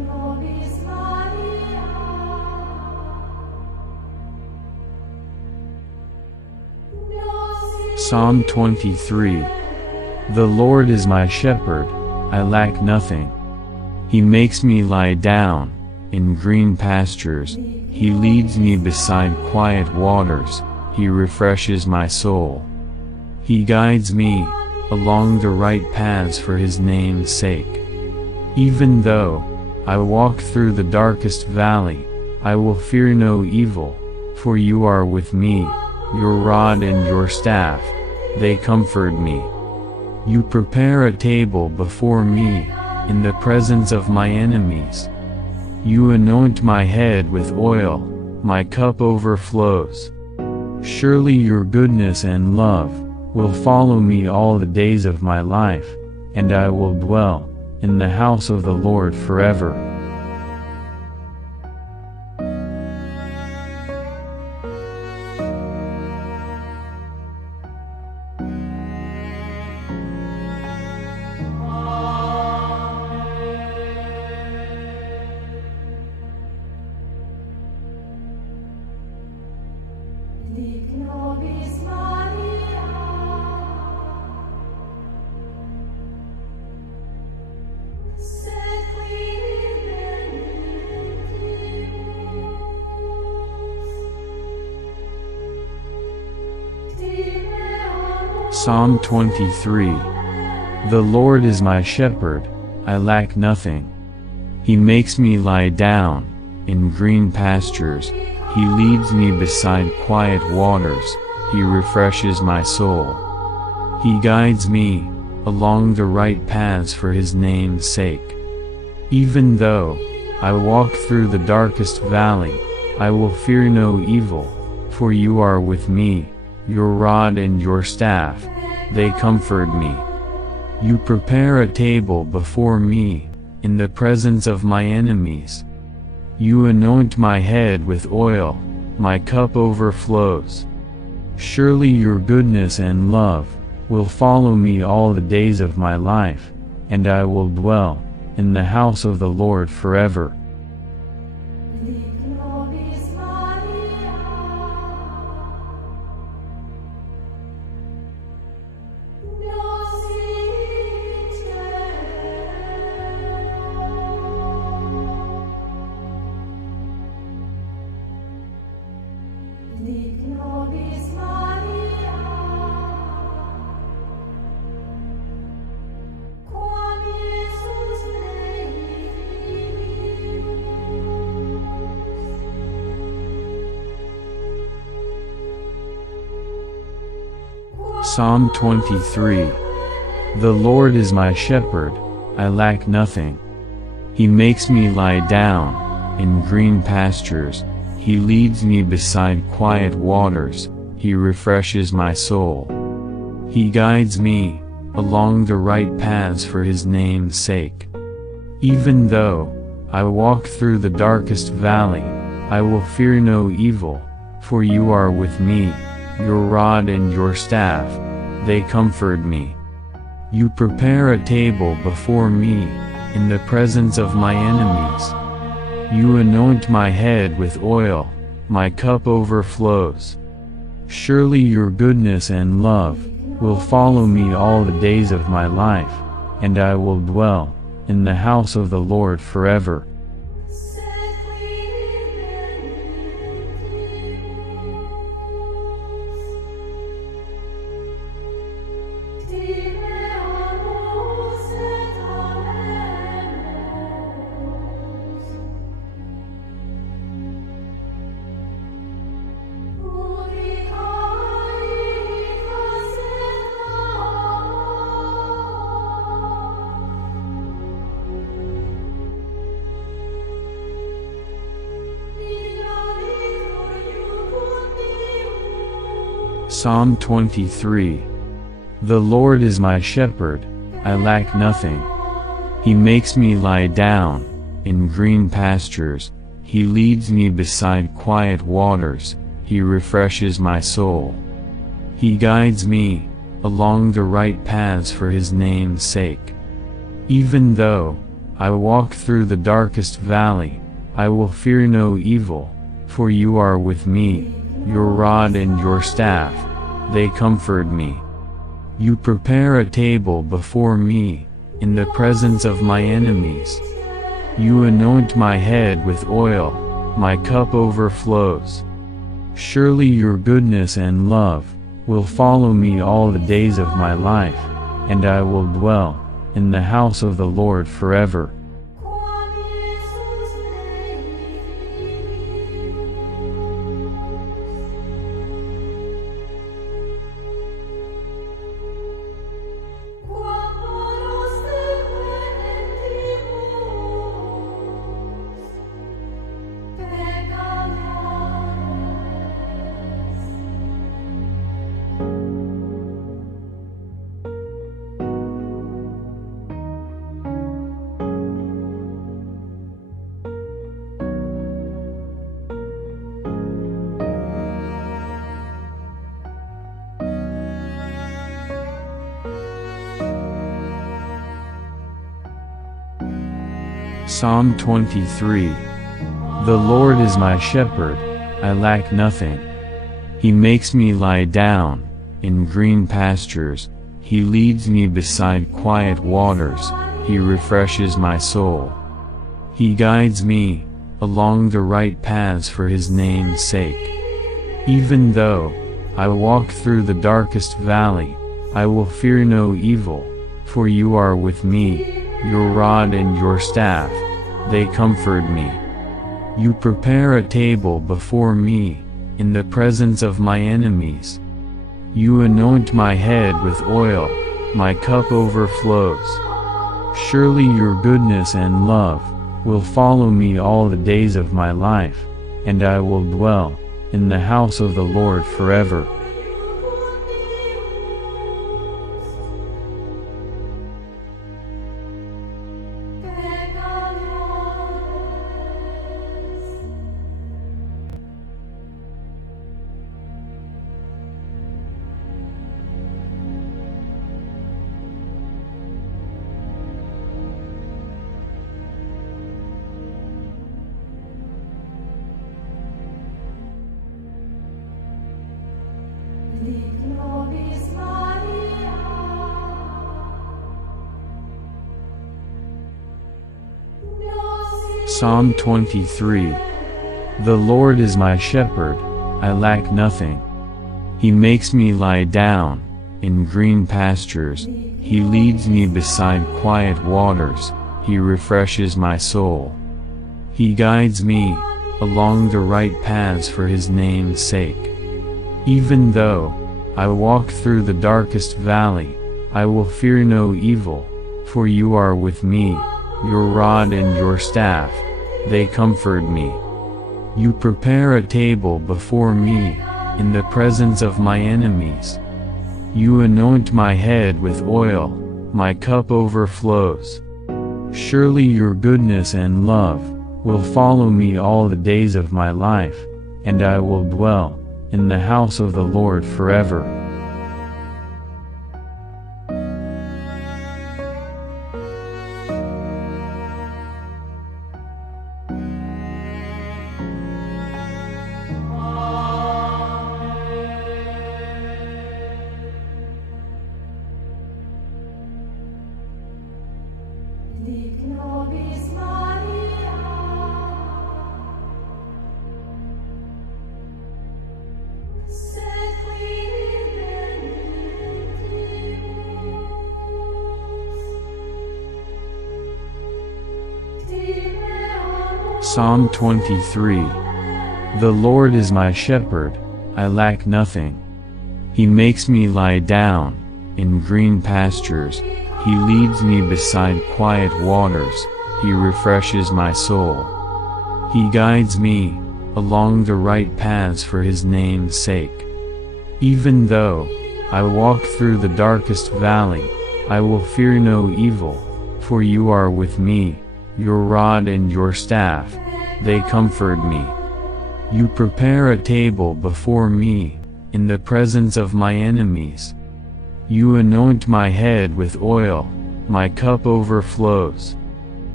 Psalm 23. The Lord is my shepherd, I lack nothing. He makes me lie down in green pastures, He leads me beside quiet waters, He refreshes my soul. He guides me along the right paths for His name's sake. Even though I walk through the darkest valley, I will fear no evil, for You are with me, Your rod and Your staff, they comfort me. You prepare a table before me in the presence of my enemies. You anoint my head with oil, my cup overflows. Surely Your goodness and love will follow me all the days of my life, and I will dwell in the house of the Lord forever. Psalm 23. The Lord is my shepherd, I lack nothing. He makes me lie down in green pastures, He leads me beside quiet waters, He refreshes my soul. He guides me along the right paths for His name's sake. Even though I walk through the darkest valley, I will fear no evil, for You are with me, Your rod and Your staff, they comfort me. You prepare a table before me in the presence of my enemies. You anoint my head with oil, my cup overflows. Surely Your goodness and love will follow me all the days of my life, and I will dwell in the house of the Lord forever. Psalm 23. The Lord is my shepherd, I lack nothing. He makes me lie down in green pastures, He leads me beside quiet waters, He refreshes my soul. He guides me along the right paths for His name's sake. Even though I walk through the darkest valley, I will fear no evil, for You are with me, Your rod and Your staff, they comfort me. You prepare a table before me in the presence of my enemies. You anoint my head with oil, my cup overflows. Surely Your goodness and love will follow me all the days of my life, and I will dwell in the house of the Lord forever. Psalm 23. The Lord is my shepherd, I lack nothing. He makes me lie down in green pastures, He leads me beside quiet waters, He refreshes my soul. He guides me along the right paths for His name's sake. Even though I walk through the darkest valley, I will fear no evil, for you are with me, your rod and your staff, they comfort me. You prepare a table before me, in the presence of my enemies. You anoint my head with oil, my cup overflows. Surely your goodness and love will follow me all the days of my life, and I will dwell in the house of the Lord forever. Psalm 23. The Lord is my shepherd, I lack nothing. He makes me lie down in green pastures, He leads me beside quiet waters, He refreshes my soul. He guides me along the right paths for His name's sake. Even though I walk through the darkest valley, I will fear no evil, for you are with me, your rod and your staff, they comfort me. You prepare a table before me, in the presence of my enemies. You anoint my head with oil, my cup overflows. Surely your goodness and love will follow me all the days of my life, and I will dwell in the house of the Lord forever. Psalm 23. The Lord is my shepherd, I lack nothing. He makes me lie down in green pastures, He leads me beside quiet waters, He refreshes my soul. He guides me along the right paths for His name's sake. Even though I walk through the darkest valley, I will fear no evil, for you are with me, your rod and your staff, they comfort me. You prepare a table before me, in the presence of my enemies. You anoint my head with oil, my cup overflows. Surely your goodness and love will follow me all the days of my life, and I will dwell in the house of the Lord forever. Psalm 23. The Lord is my shepherd, I lack nothing. He makes me lie down in green pastures, He leads me beside quiet waters, He refreshes my soul. He guides me along the right paths for His name's sake. Even though I walk through the darkest valley, I will fear no evil, for you are with me, your rod and your staff, they comfort me. You prepare a table before me, in the presence of my enemies. You anoint my head with oil, my cup overflows.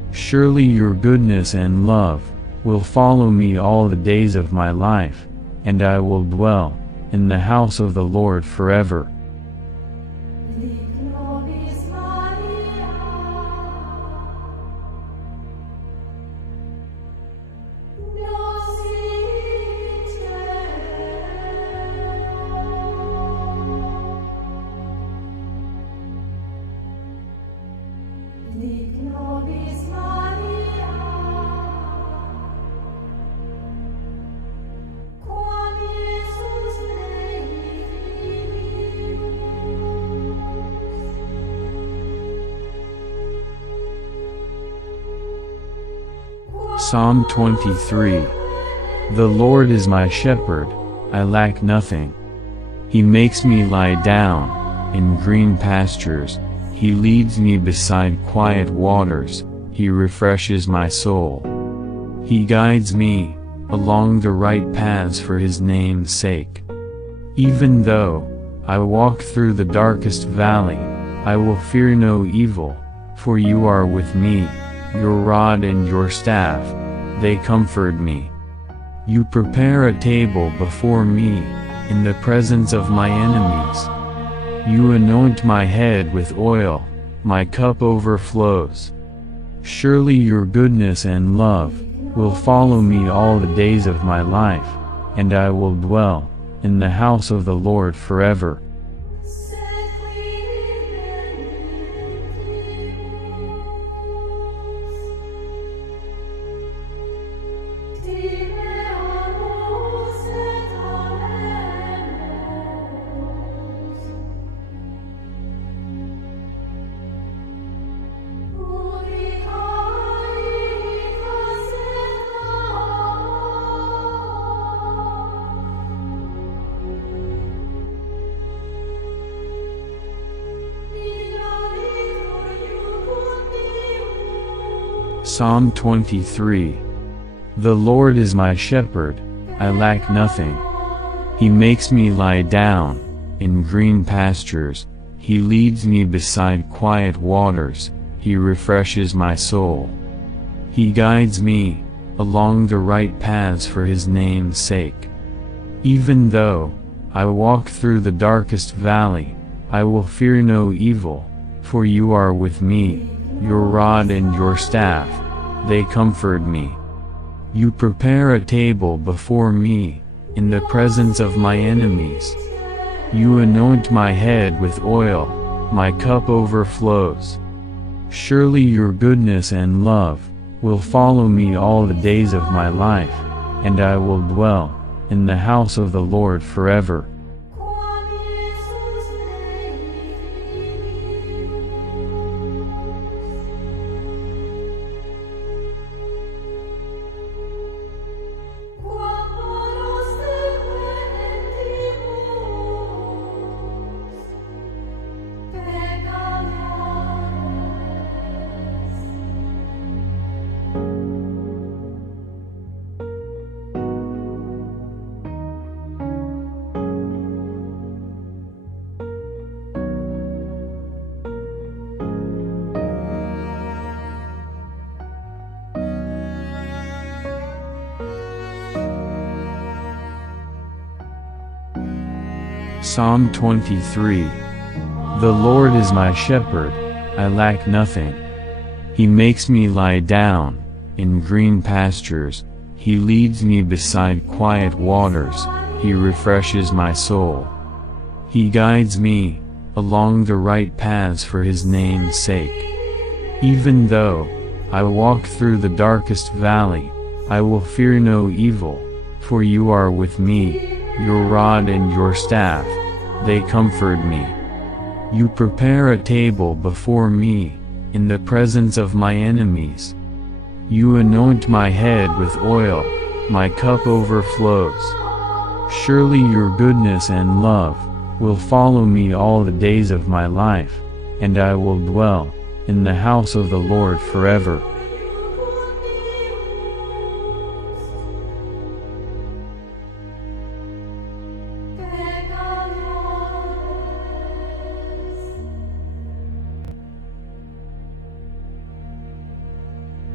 Surely your goodness and love will follow me all the days of my life, and I will dwell in the house of the Lord forever. Psalm 23. The Lord is my shepherd, I lack nothing. He makes me lie down in green pastures, He leads me beside quiet waters, He refreshes my soul. He guides me along the right paths for His name's sake. Even though I walk through the darkest valley, I will fear no evil, for you are with me. Your rod and your staff, they comfort me. You prepare a table before me in the presence of my enemies. You anoint my head with oil, my cup overflows. Surely your goodness and love will follow me all the days of my life, and I will dwell in the house of the Lord forever. Psalm 23. The Lord is my shepherd, I lack nothing. He makes me lie down in green pastures, He leads me beside quiet waters, He refreshes my soul. He guides me along the right paths for His name's sake. Even though I walk through the darkest valley, I will fear no evil, for you are with me. Your rod and your staff, they comfort me. You prepare a table before me in the presence of my enemies. You anoint my head with oil, my cup overflows. Surely your goodness and love will follow me all the days of my life, and I will dwell in the house of the Lord forever. Psalm 23. The Lord is my shepherd, I lack nothing. He makes me lie down in green pastures, He leads me beside quiet waters, He refreshes my soul. He guides me along the right paths for His name's sake. Even though I walk through the darkest valley, I will fear no evil, for you are with me. Your rod and your staff, they comfort me. You prepare a table before me in the presence of my enemies. You anoint my head with oil, my cup overflows. Surely your goodness and love will follow me all the days of my life, and I will dwell in the house of the Lord forever.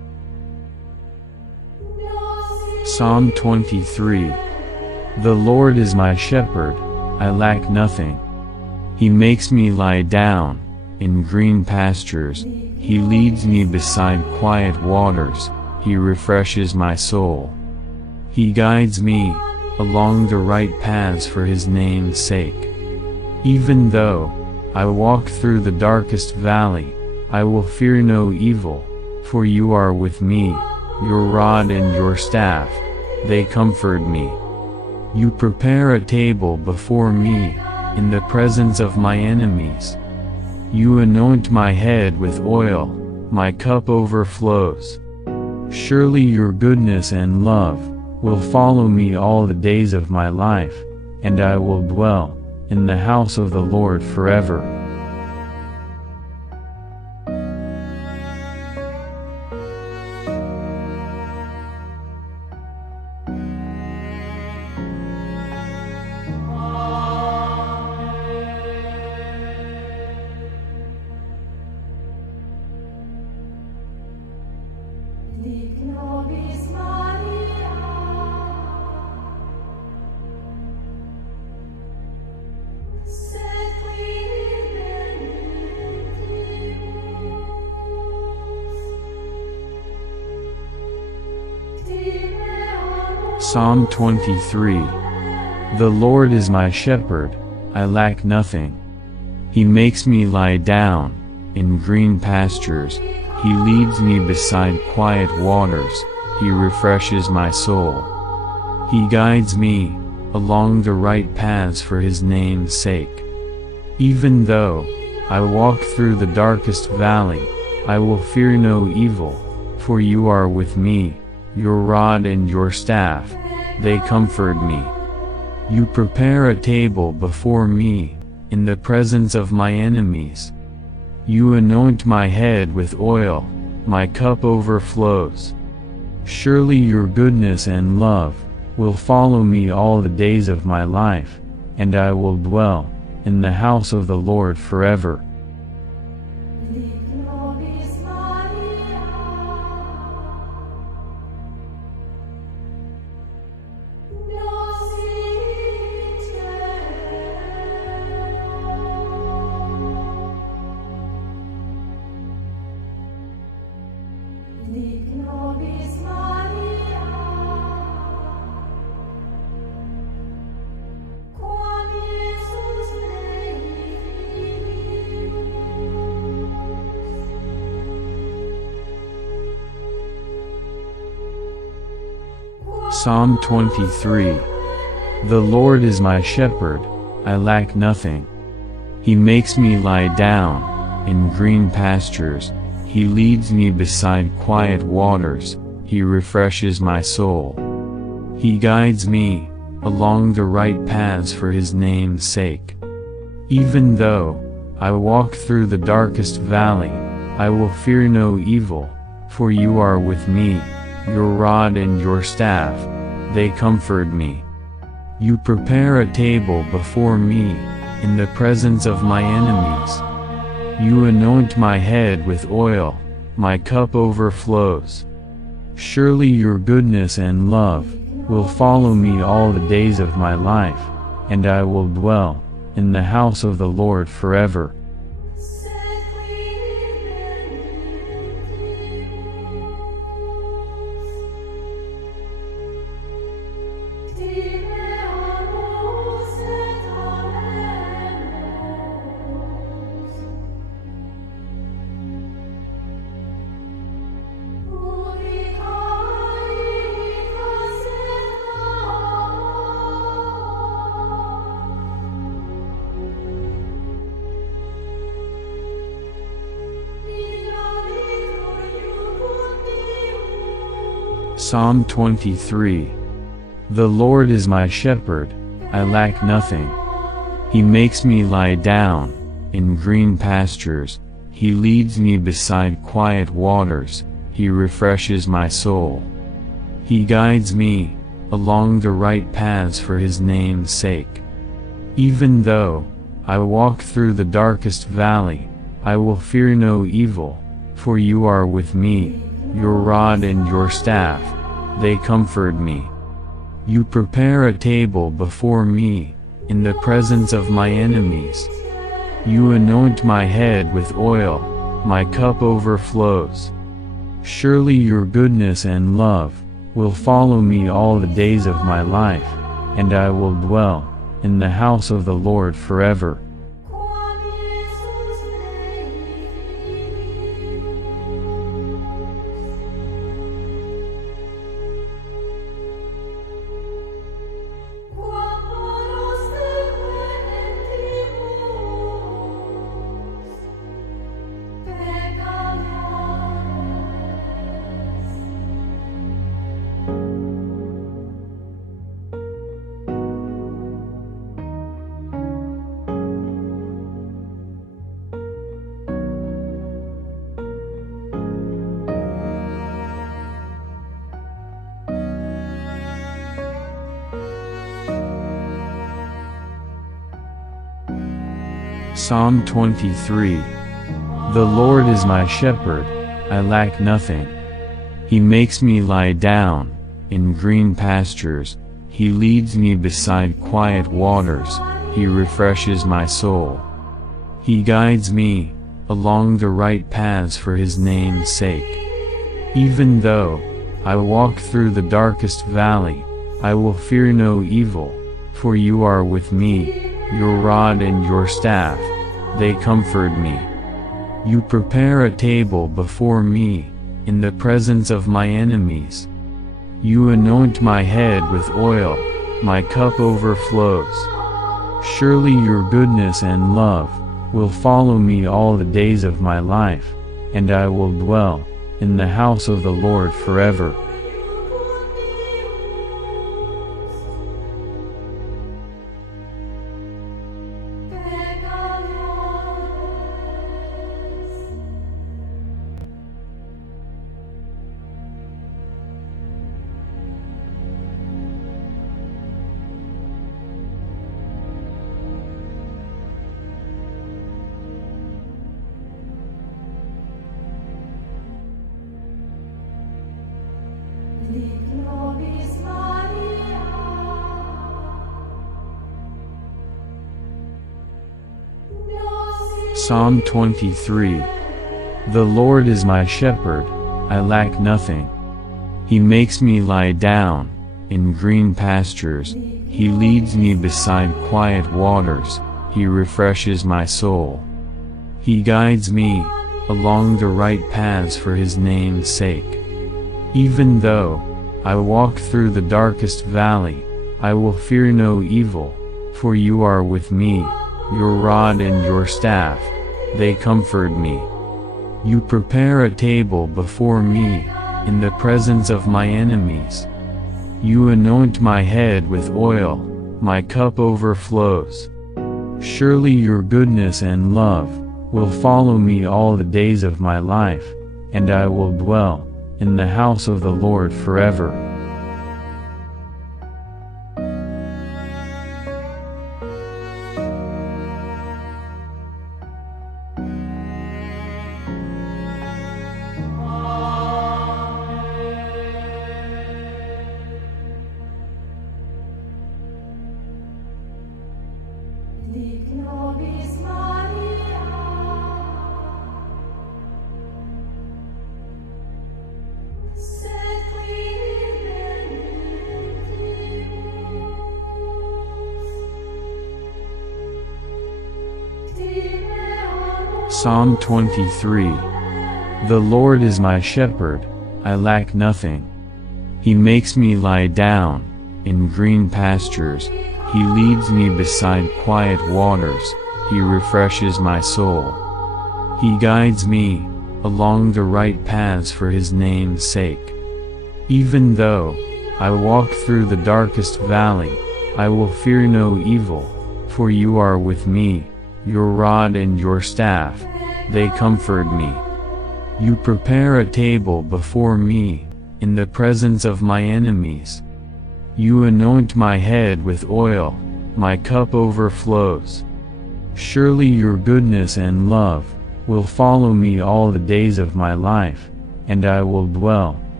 Psalm 23. The Lord is my shepherd, I lack nothing. He makes me lie down in green pastures, He leads me beside quiet waters, He refreshes my soul. He guides me along the right paths for His name's sake. Even though I walk through the darkest valley, I will fear no evil, for You are with me, Your rod and Your staff, they comfort me. You prepare a table before me in the presence of my enemies. You anoint my head with oil, my cup overflows. Surely Your goodness and love will follow me all the days of my life, and I will dwell in the house of the Lord forever. Psalm 23. The Lord is my shepherd, I lack nothing. He makes me lie down in green pastures, He leads me beside quiet waters, He refreshes my soul. He guides me along the right paths for His name's sake. Even though I walk through the darkest valley, I will fear no evil, for You are with me, Your rod and Your staff, they comfort me. You prepare a table before me in the presence of my enemies. You anoint my head with oil, my cup overflows. Surely Your goodness and love will follow me all the days of my life, and I will dwell in the house of the Lord forever. Psalm 23. The Lord is my shepherd, I lack nothing. He makes me lie down in green pastures, He leads me beside quiet waters, He refreshes my soul. He guides me along the right paths for His name's sake. Even though I walk through the darkest valley, I will fear no evil, for You are with me, Your rod and Your staff, they comfort me. You prepare a table before me in the presence of my enemies. You anoint my head with oil, my cup overflows. Surely Your goodness and love will follow me all the days of my life, and I will dwell in the house of the Lord forever. Psalm 23. The Lord is my shepherd, I lack nothing. He makes me lie down in green pastures, He leads me beside quiet waters, He refreshes my soul. He guides me along the right paths for His name's sake. Even though I walk through the darkest valley, I will fear no evil, for You are with me, Your rod and Your staff, they comfort me. You prepare a table before me, in the presence of my enemies. You anoint my head with oil, my cup overflows. Surely your goodness and love will follow me all the days of my life, and I will dwell in the house of the Lord forever. Psalm 23. The Lord is my shepherd, I lack nothing. He makes me lie down in green pastures, He leads me beside quiet waters, He refreshes my soul. He guides me along the right paths for His name's sake. Even though I walk through the darkest valley, I will fear no evil, for you are with me, your rod and your staff, they comfort me. You prepare a table before me, in the presence of my enemies. You anoint my head with oil, my cup overflows. Surely your goodness and love will follow me all the days of my life, and I will dwell in the house of the Lord forever. Psalm 23. The Lord is my shepherd, I lack nothing. He makes me lie down in green pastures, He leads me beside quiet waters, He refreshes my soul. He guides me along the right paths for His name's sake. Even though I walk through the darkest valley, I will fear no evil, for you are with me, your rod and your staff, they comfort me. You prepare a table before me, in the presence of my enemies. You anoint my head with oil, my cup overflows. Surely your goodness and love will follow me all the days of my life, and I will dwell in the house of the Lord forever. Psalm 23. The Lord is my shepherd, I lack nothing. He makes me lie down in green pastures, He leads me beside quiet waters, He refreshes my soul. He guides me along the right paths for His name's sake. Even though I walk through the darkest valley, I will fear no evil, for you are with me, your rod and your staff, they comfort me. You prepare a table before me, in the presence of my enemies. You anoint my head with oil, my cup overflows. Surely your goodness and love will follow me all the days of my life, and I will dwell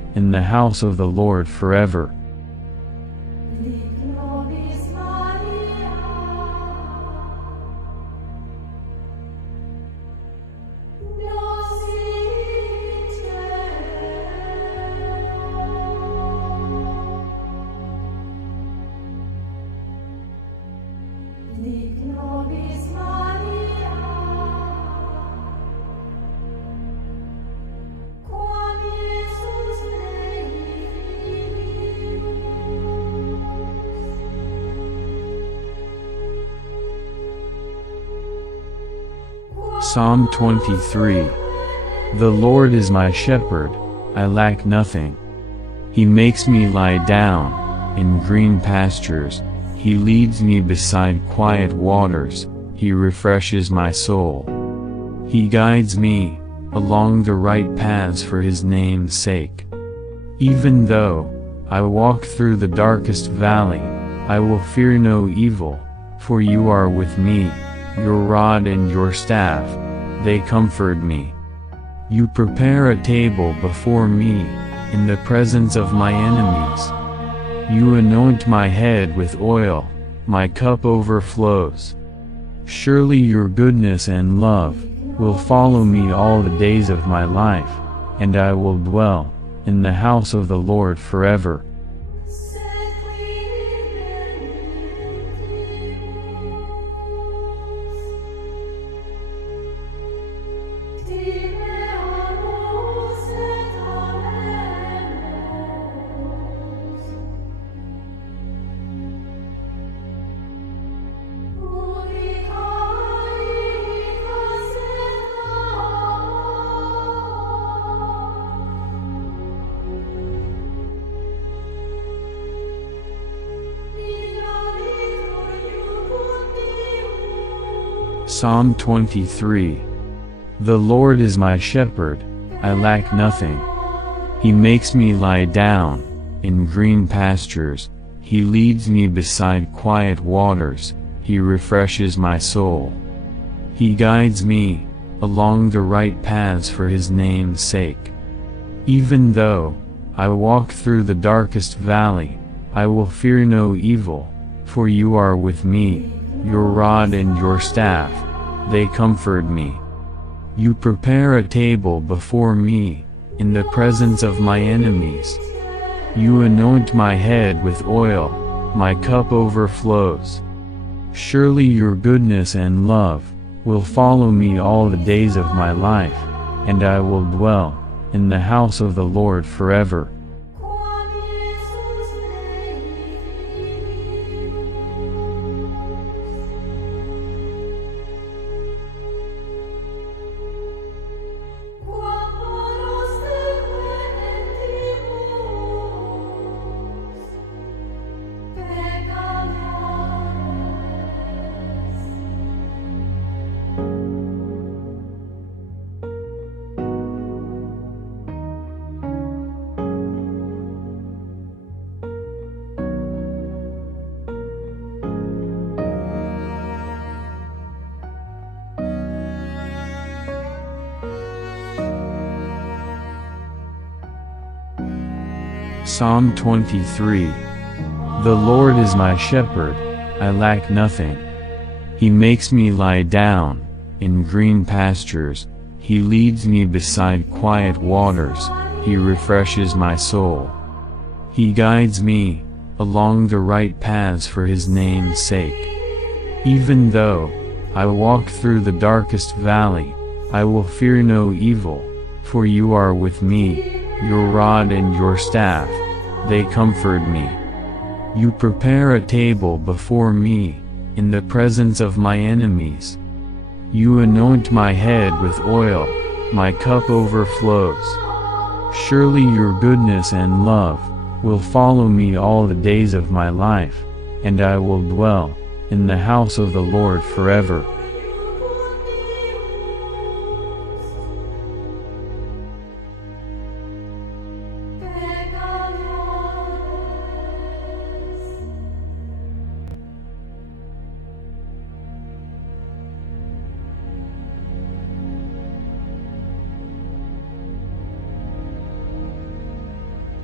in the house of the Lord forever. Psalm 23. The Lord is my shepherd, I lack nothing. He makes me lie down in green pastures, He leads me beside quiet waters, He refreshes my soul. He guides me along the right paths for His name's sake. Even though I walk through the darkest valley, I will fear no evil, for You are with me. Your rod and Your staff, they comfort me. You prepare a table before me in the presence of my enemies. You anoint my head with oil, my cup overflows. Surely Your goodness and love will follow me all the days of my life, and I will dwell in the house of the Lord forever. Psalm 23. The Lord is my shepherd, I lack nothing. He makes me lie down in green pastures, He leads me beside quiet waters, He refreshes my soul. He guides me along the right paths for His name's sake. Even though I walk through the darkest valley, I will fear no evil, for You are with me. Your rod and Your staff, they comfort me. You prepare a table before me in the presence of my enemies. You anoint my head with oil, my cup overflows. Surely Your goodness and love will follow me all the days of my life, and I will dwell in the house of the Lord forever. Psalm 23. The Lord is my shepherd, I lack nothing. He makes me lie down in green pastures, He leads me beside quiet waters, He refreshes my soul. He guides me along the right paths for His name's sake. Even though I walk through the darkest valley, I will fear no evil, for You are with me. Your rod and Your staff, they comfort me. You prepare a table before me in the presence of my enemies. You anoint my head with oil, my cup overflows. Surely Your goodness and love will follow me all the days of my life, and I will dwell in the house of the Lord forever.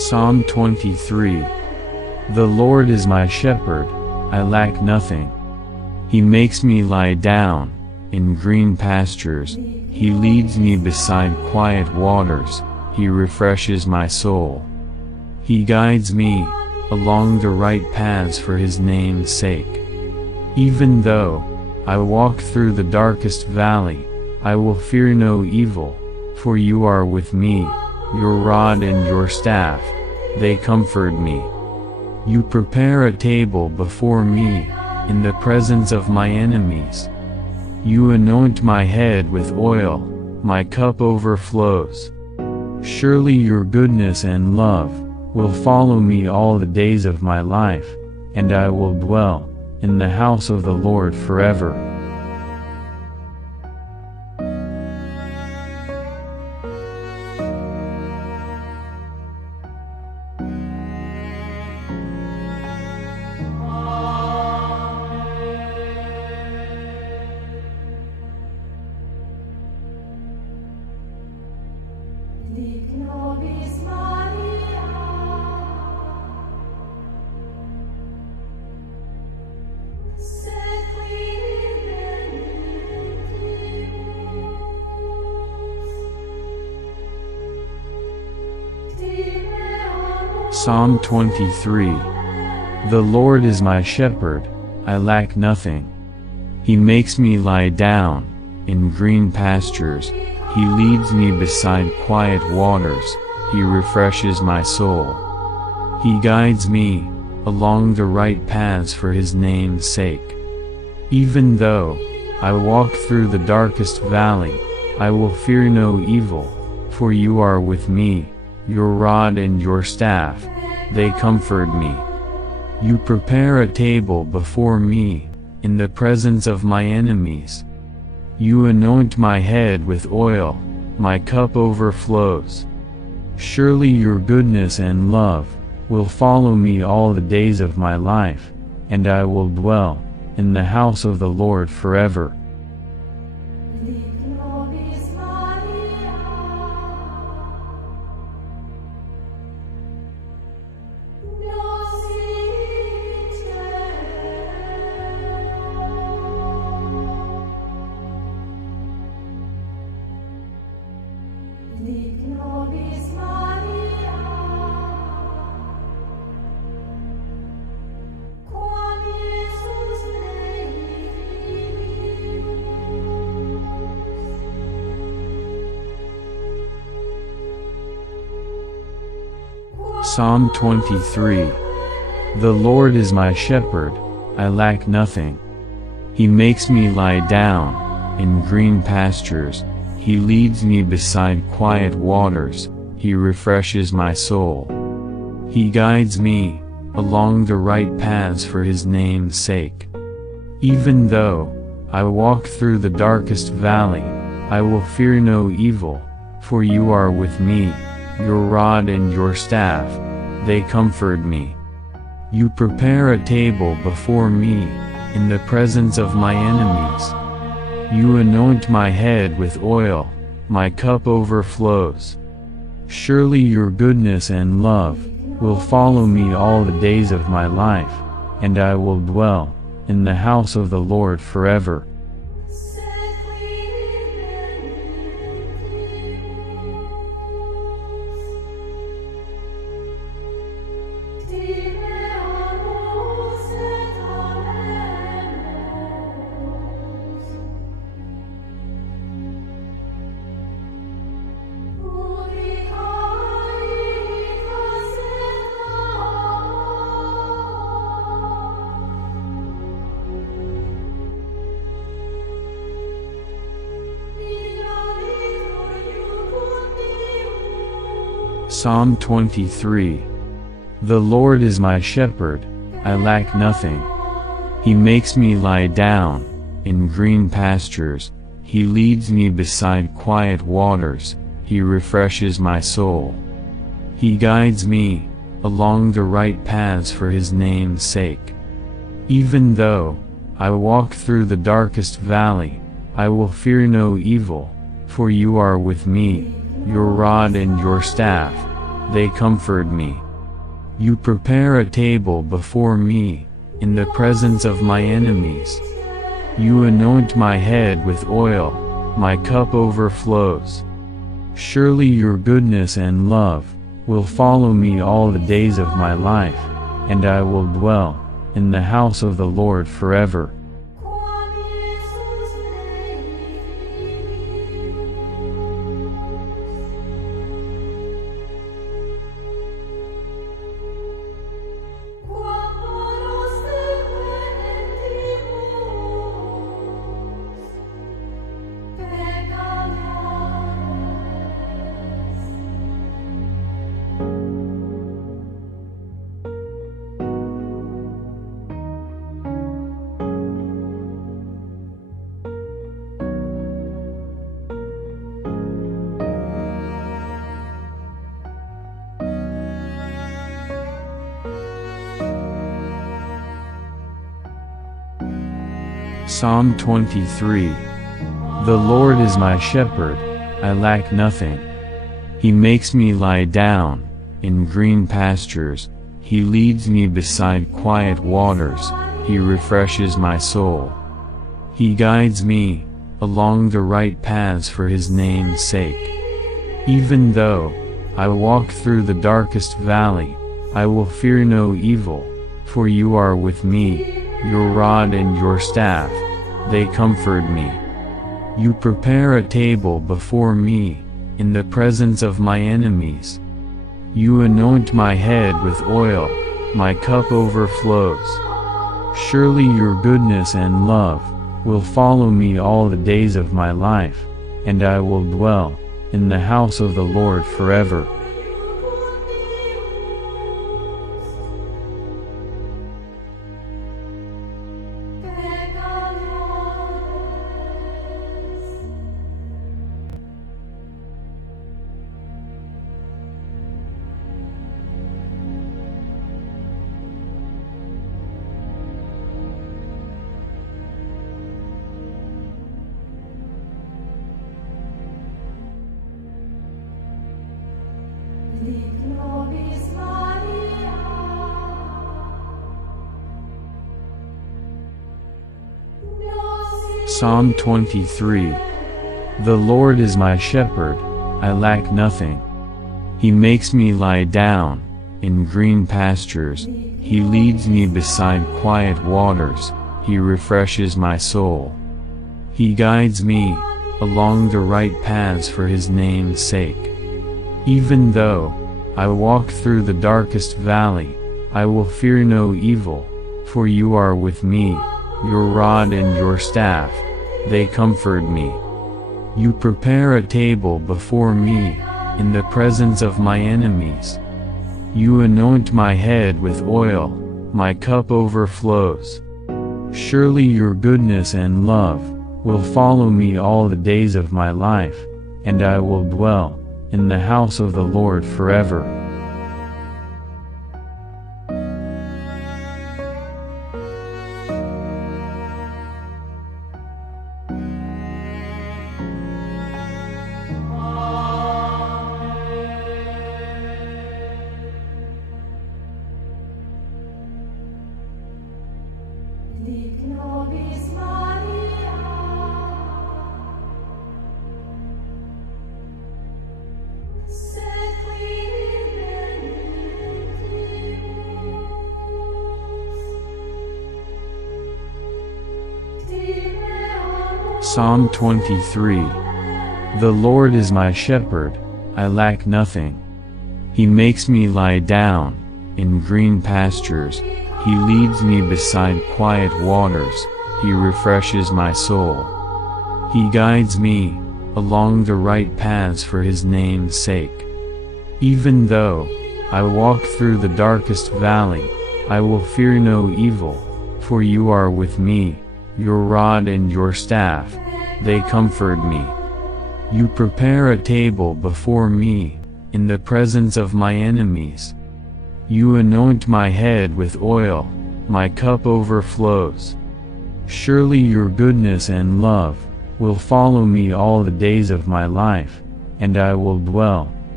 Psalm 23. The Lord is my shepherd, I lack nothing. He makes me lie down in green pastures, He leads me beside quiet waters, He refreshes my soul. He guides me along the right paths for His name's sake. Even though I walk through the darkest valley, I will fear no evil, for You are with me, Your rod and Your staff, they comfort me. You prepare a table before me in the presence of my enemies. You anoint my head with oil, my cup overflows. Surely Your goodness and love will follow me all the days of my life, and I will dwell in the house of the Lord forever. Psalm 23. The Lord is my shepherd, I lack nothing. He makes me lie down in green pastures, He leads me beside quiet waters, He refreshes my soul. He guides me along the right paths for His name's sake. Even though I walk through the darkest valley, I will fear no evil, for You are with me, Your rod and Your staff, they comfort me. You prepare a table before me in the presence of my enemies. You anoint my head with oil, my cup overflows. Surely Your goodness and love will follow me all the days of my life, and I will dwell in the house of the Lord forever. Psalm 23. The Lord is my shepherd, I lack nothing. He makes me lie down in green pastures, He leads me beside quiet waters, He refreshes my soul. He guides me along the right paths for His name's sake. Even though I walk through the darkest valley, I will fear no evil, for You are with me, Your rod and Your staff, they comfort me. You prepare a table before me in the presence of my enemies. You anoint my head with oil, my cup overflows. Surely Your goodness and love will follow me all the days of my life, and I will dwell in the house of the Lord forever. Psalm 23. The Lord is my shepherd, I lack nothing. He makes me lie down in green pastures, He leads me beside quiet waters, He refreshes my soul. He guides me along the right paths for His name's sake. Even though I walk through the darkest valley, I will fear no evil, for You are with me, Your rod and Your staff, they comfort me. You prepare a table before me, in the presence of my enemies. You anoint my head with oil, my cup overflows. Surely your goodness and love will follow me all the days of my life, and I will dwell in the house of the Lord forever. Psalm 23. The Lord is my shepherd, I lack nothing. He makes me lie down in green pastures, He leads me beside quiet waters, He refreshes my soul. He guides me along the right paths for His name's sake. Even though I walk through the darkest valley, I will fear no evil, for you are with me, your rod and your staff, they comfort me. You prepare a table before me, in the presence of my enemies. You anoint my head with oil, my cup overflows. Surely your goodness and love will follow me all the days of my life, and I will dwell in the house of the Lord forever. Psalm 23. The Lord is my shepherd, I lack nothing. He makes me lie down in green pastures, He leads me beside quiet waters, He refreshes my soul. He guides me along the right paths for His name's sake. Even though I walk through the darkest valley, I will fear no evil, for you are with me, your rod and your staff, they comfort me. You prepare a table before me, in the presence of my enemies. You anoint my head with oil, my cup overflows. Surely your goodness and love will follow me all the days of my life, and I will dwell in the house of the Lord forever. Psalm 23. The Lord is my shepherd, I lack nothing. He makes me lie down in green pastures, He leads me beside quiet waters, He refreshes my soul. He guides me along the right paths for His name's sake. Even though I walk through the darkest valley, I will fear no evil, for you are with me, your rod and your staff, they comfort me. You prepare a table before me, in the presence of my enemies. You anoint my head with oil, my cup overflows. Surely your goodness and love will follow me all the days of my life, and I will dwell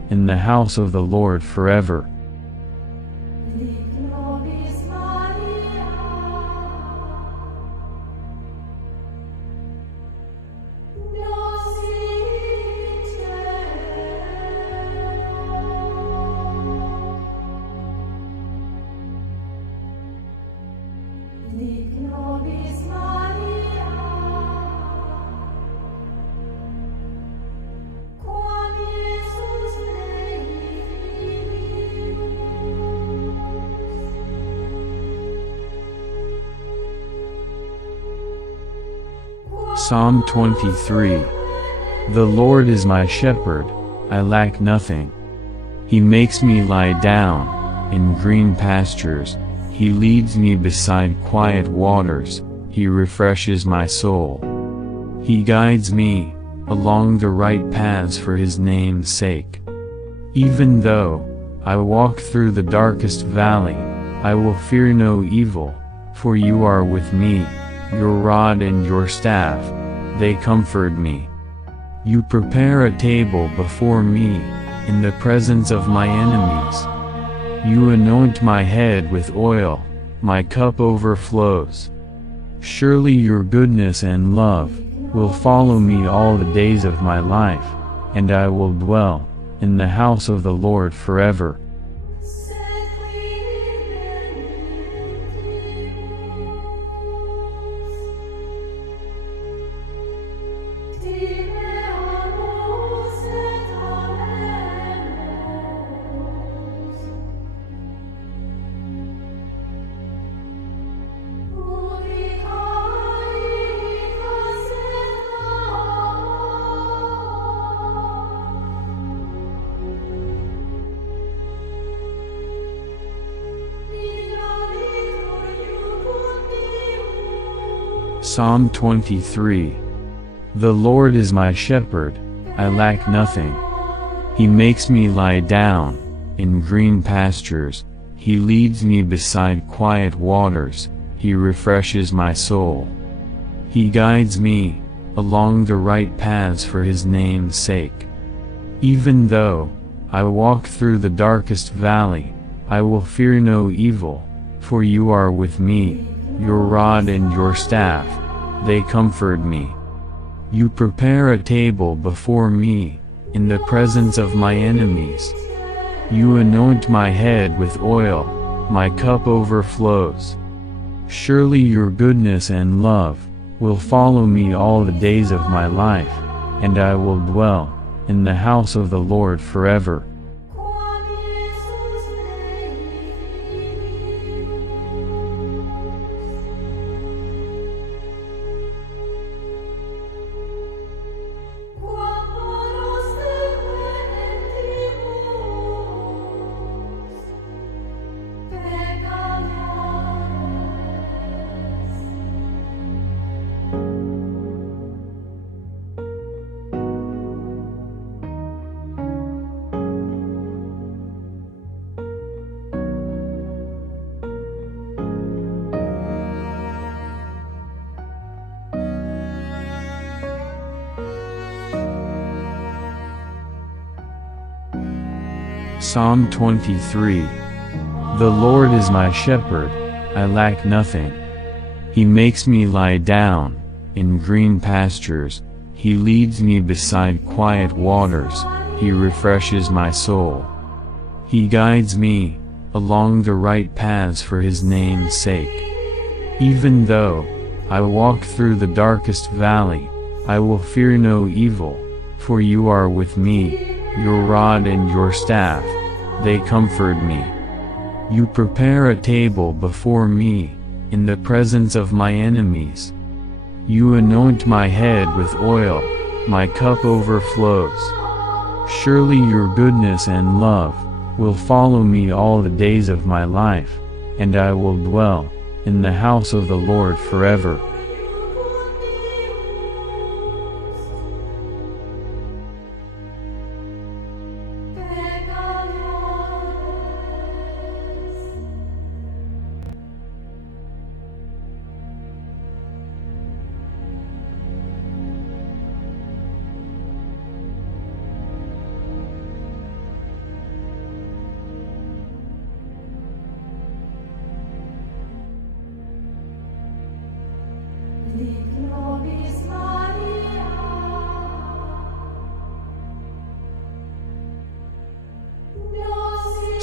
in the house of the Lord forever. Psalm 23. The Lord is my shepherd, I lack nothing. He makes me lie down in green pastures, He leads me beside quiet waters, He refreshes my soul. He guides me along the right paths for His name's sake. Even though I walk through the darkest valley, I will fear no evil, for You are with me. Your rod and Your staff, they comfort me. You prepare a table before me in the presence of my enemies. You anoint my head with oil, my cup overflows. Surely Your goodness and love will follow me all the days of my life, and I will dwell in the house of the Lord forever. Psalm 23. The Lord is my shepherd, I lack nothing. He makes me lie down in green pastures, He leads me beside quiet waters, He refreshes my soul. He guides me along the right paths for His name's sake. Even though I walk through the darkest valley, I will fear no evil, for You are with me. Your rod and Your staff, they comfort me. You prepare a table before me in the presence of my enemies. You anoint my head with oil, my cup overflows. Surely Your goodness and love will follow me all the days of my life, and I will dwell in the house of the Lord forever. Psalm 23. The Lord is my shepherd, I lack nothing. He makes me lie down in green pastures, He leads me beside quiet waters, He refreshes my soul. He guides me along the right paths for His name's sake. Even though I walk through the darkest valley, I will fear no evil, for You are with me. Your rod and Your staff, they comfort me. You prepare a table before me in the presence of my enemies. You anoint my head with oil, my cup overflows. Surely Your goodness and love will follow me all the days of my life, and I will dwell in the house of the Lord forever.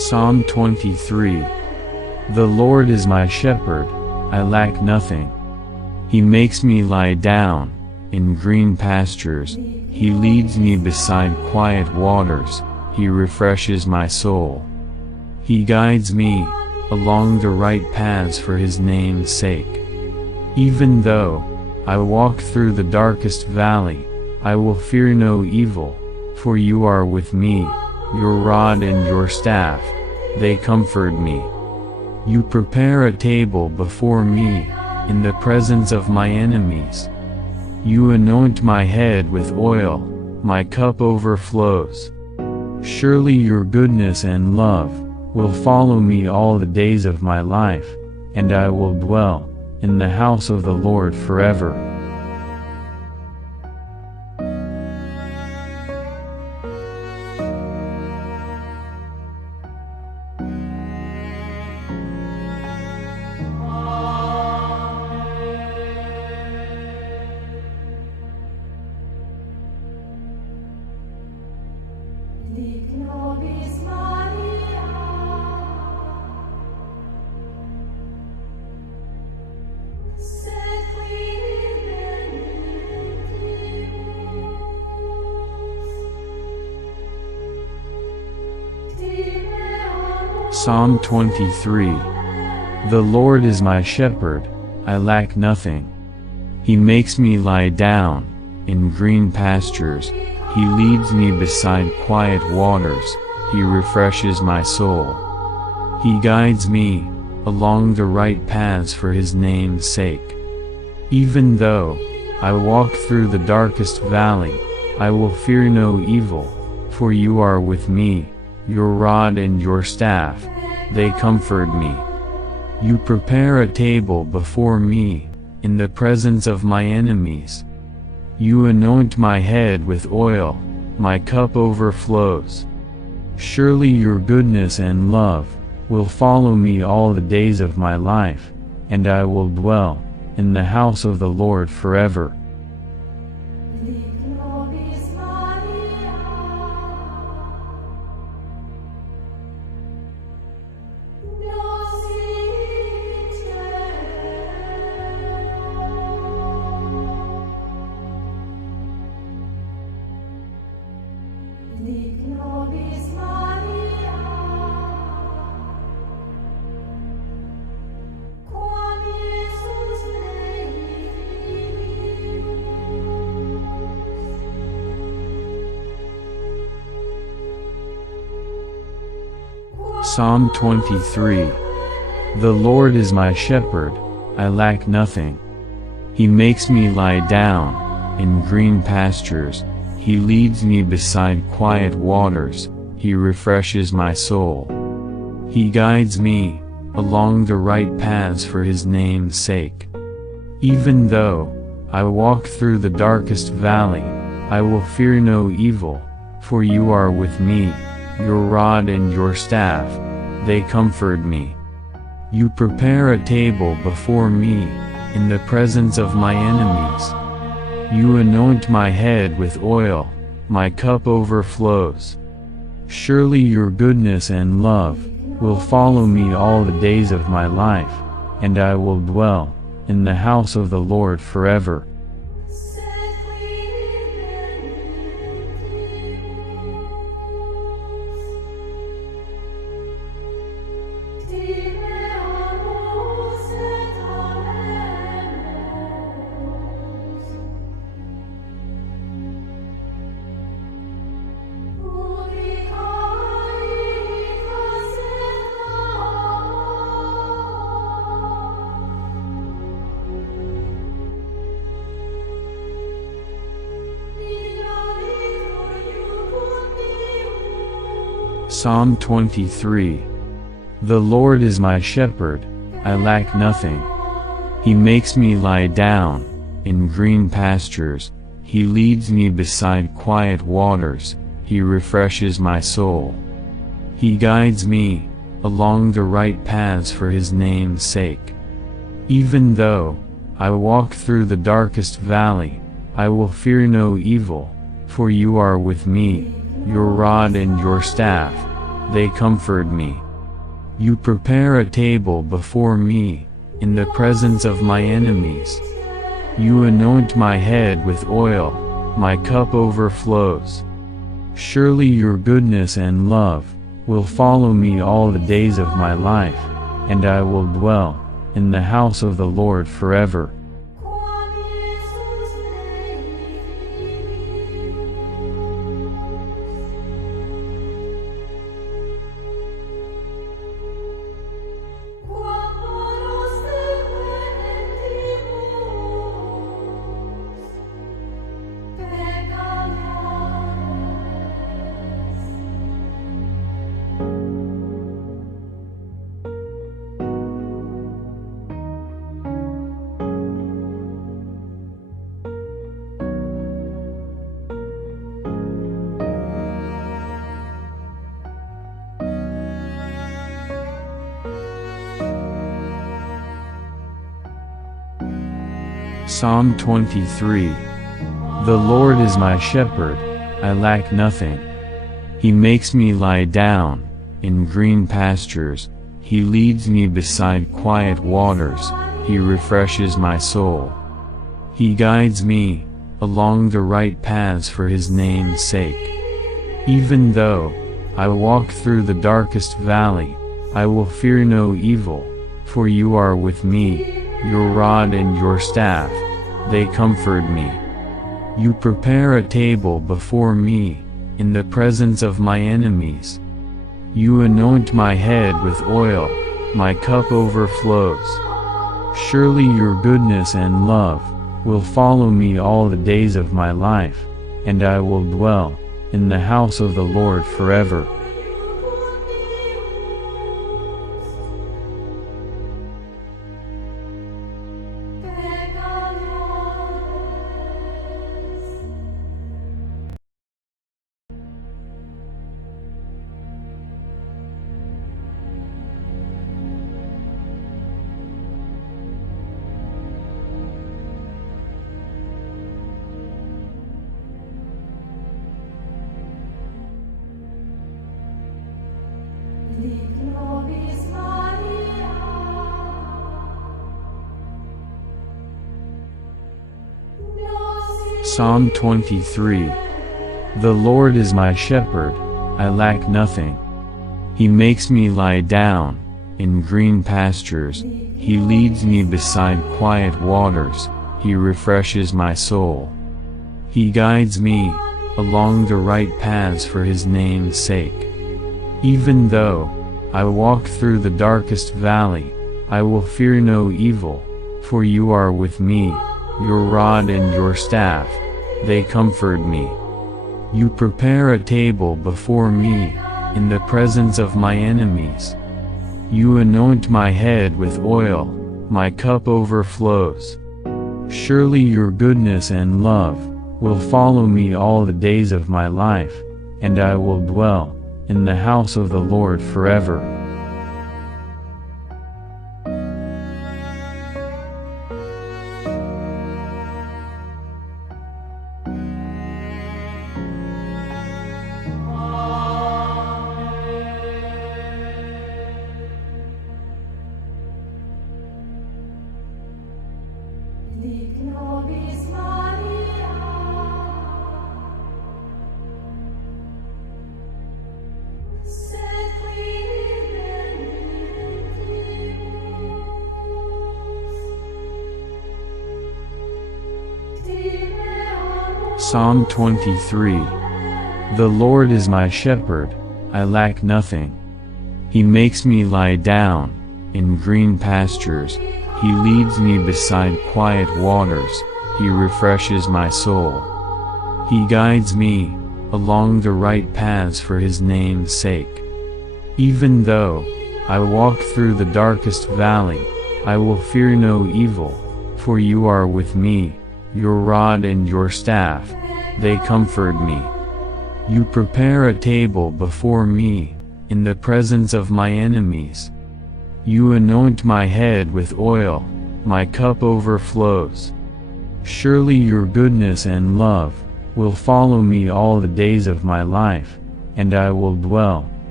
Psalm 23. The Lord is my shepherd, I lack nothing. He makes me lie down in green pastures, He leads me beside quiet waters, He refreshes my soul. He guides me along the right paths for His name's sake. Even though I walk through the darkest valley, I will fear no evil, for You are with me, Your rod and Your staff, they comfort me. You prepare a table before me in the presence of my enemies. You anoint my head with oil, my cup overflows. Surely Your goodness and love will follow me all the days of my life, and I will dwell in the house of the Lord forever. Psalm 23. The Lord is my shepherd, I lack nothing. He makes me lie down in green pastures, He leads me beside quiet waters, He refreshes my soul. He guides me along the right paths for His name's sake. Even though I walk through the darkest valley, I will fear no evil, for You are with me, Your rod and Your staff, they comfort me. You prepare a table before me in the presence of my enemies. You anoint my head with oil, my cup overflows. Surely Your goodness and love will follow me all the days of my life, and I will dwell in the house of the Lord forever. Psalm 23. The Lord is my shepherd, I lack nothing. He makes me lie down in green pastures, He leads me beside quiet waters, He refreshes my soul. He guides me along the right paths for His name's sake. Even though I walk through the darkest valley, I will fear no evil, for You are with me, Your rod and Your staff, they comfort me. You prepare a table before me in the presence of my enemies. You anoint my head with oil, my cup overflows. Surely Your goodness and love will follow me all the days of my life, and I will dwell in the house of the Lord forever. Psalm 23. The Lord is my shepherd, I lack nothing. He makes me lie down in green pastures, He leads me beside quiet waters, He refreshes my soul. He guides me along the right paths for His name's sake. Even though I walk through the darkest valley, I will fear no evil, for You are with me, Your rod and Your staff, they comfort me. You prepare a table before me, in the presence of my enemies. You anoint my head with oil, my cup overflows. Surely your goodness and love will follow me all the days of my life, and I will dwell in the house of the Lord forever. Psalm 23. The Lord is my shepherd, I lack nothing. He makes me lie down in green pastures, He leads me beside quiet waters, He refreshes my soul. He guides me along the right paths for His name's sake. Even though I walk through the darkest valley, I will fear no evil, for you are with me, your rod and your staff, they comfort me. You prepare a table before me, in the presence of my enemies. You anoint my head with oil, my cup overflows. Surely your goodness and love will follow me all the days of my life, and I will dwell in the house of the Lord forever. Psalm 23. The Lord is my shepherd, I lack nothing. He makes me lie down in green pastures, He leads me beside quiet waters, He refreshes my soul. He guides me along the right paths for His name's sake. Even though I walk through the darkest valley, I will fear no evil, for you are with me, your rod and your staff, they comfort me. You prepare a table before me, in the presence of my enemies. You anoint my head with oil, my cup overflows. Surely your goodness and love will follow me all the days of my life, and I will dwell in the house of the Lord forever. Psalm 23. The Lord is my shepherd, I lack nothing. He makes me lie down in green pastures, He leads me beside quiet waters, He refreshes my soul. He guides me along the right paths for His name's sake. Even though I walk through the darkest valley, I will fear no evil, for you are with me, your rod and your staff, they comfort me. You prepare a table before me, in the presence of my enemies. You anoint my head with oil, my cup overflows. Surely your goodness and love will follow me all the days of my life, and I will dwell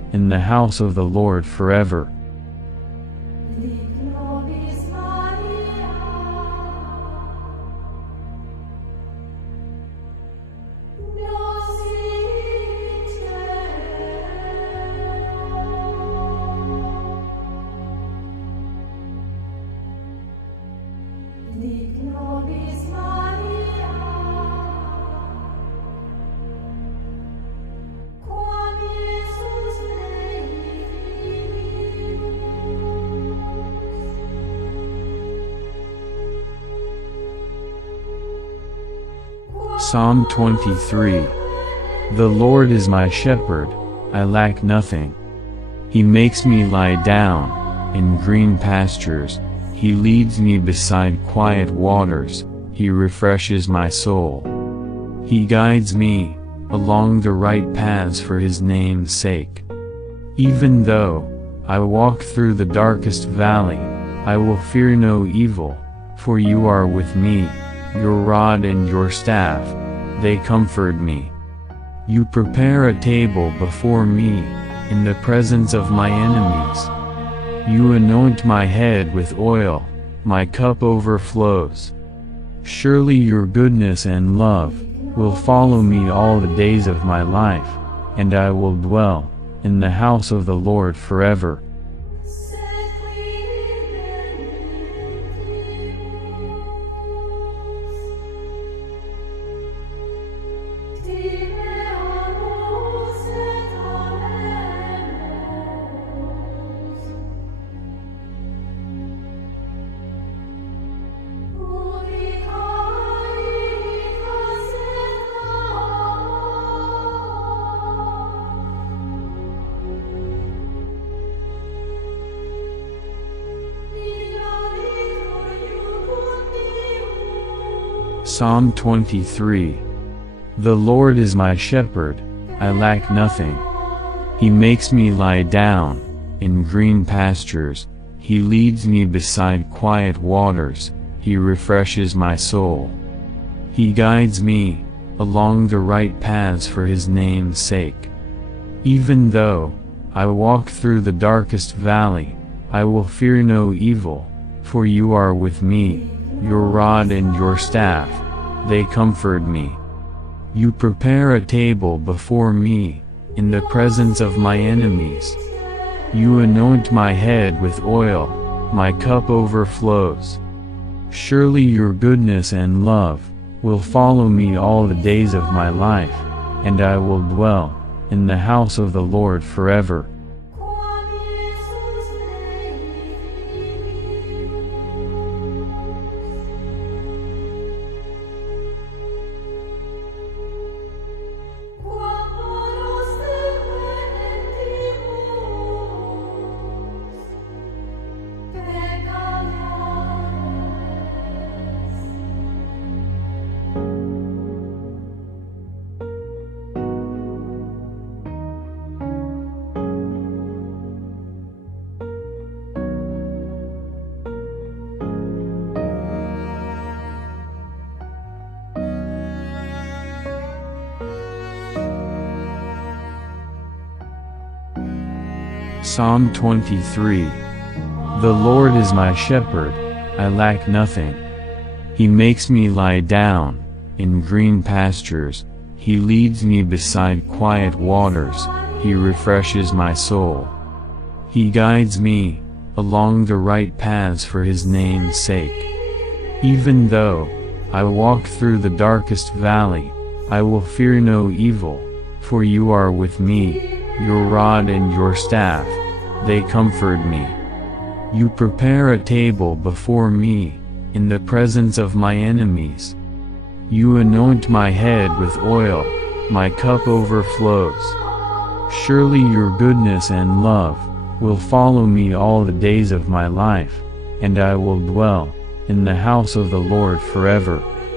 in the house of the Lord forever. Psalm 23. The Lord is my shepherd, I lack nothing. He makes me lie down in green pastures, He leads me beside quiet waters, He refreshes my soul. He guides me along the right paths for His name's sake. Even though I walk through the darkest valley, I will fear no evil, for You are with me. Your rod and Your staff, they comfort me. You prepare a table before me in the presence of my enemies. You anoint my head with oil, my cup overflows. Surely Your goodness and love will follow me all the days of my life, and I will dwell in the house of the Lord forever. Psalm 23. The Lord is my shepherd, I lack nothing. He makes me lie down in green pastures, He leads me beside quiet waters, He refreshes my soul. He guides me along the right paths for His name's sake. Even though I walk through the darkest valley, I will fear no evil, for You are with me. Your rod and Your staff, they comfort me. You prepare a table before me in the presence of my enemies. You anoint my head with oil, my cup overflows. Surely Your goodness and love will follow me all the days of my life, and I will dwell in the house of the Lord forever. Psalm 23. The Lord is my shepherd, I lack nothing. He makes me lie down in green pastures, He leads me beside quiet waters, He refreshes my soul. He guides me along the right paths for His name's sake. Even though I walk through the darkest valley, I will fear no evil, for You are with me. Your rod and Your staff, they comfort me. You prepare a table before me in the presence of my enemies. You anoint my head with oil, my cup overflows. Surely Your goodness and love will follow me all the days of my life, and I will dwell in the house of the Lord forever.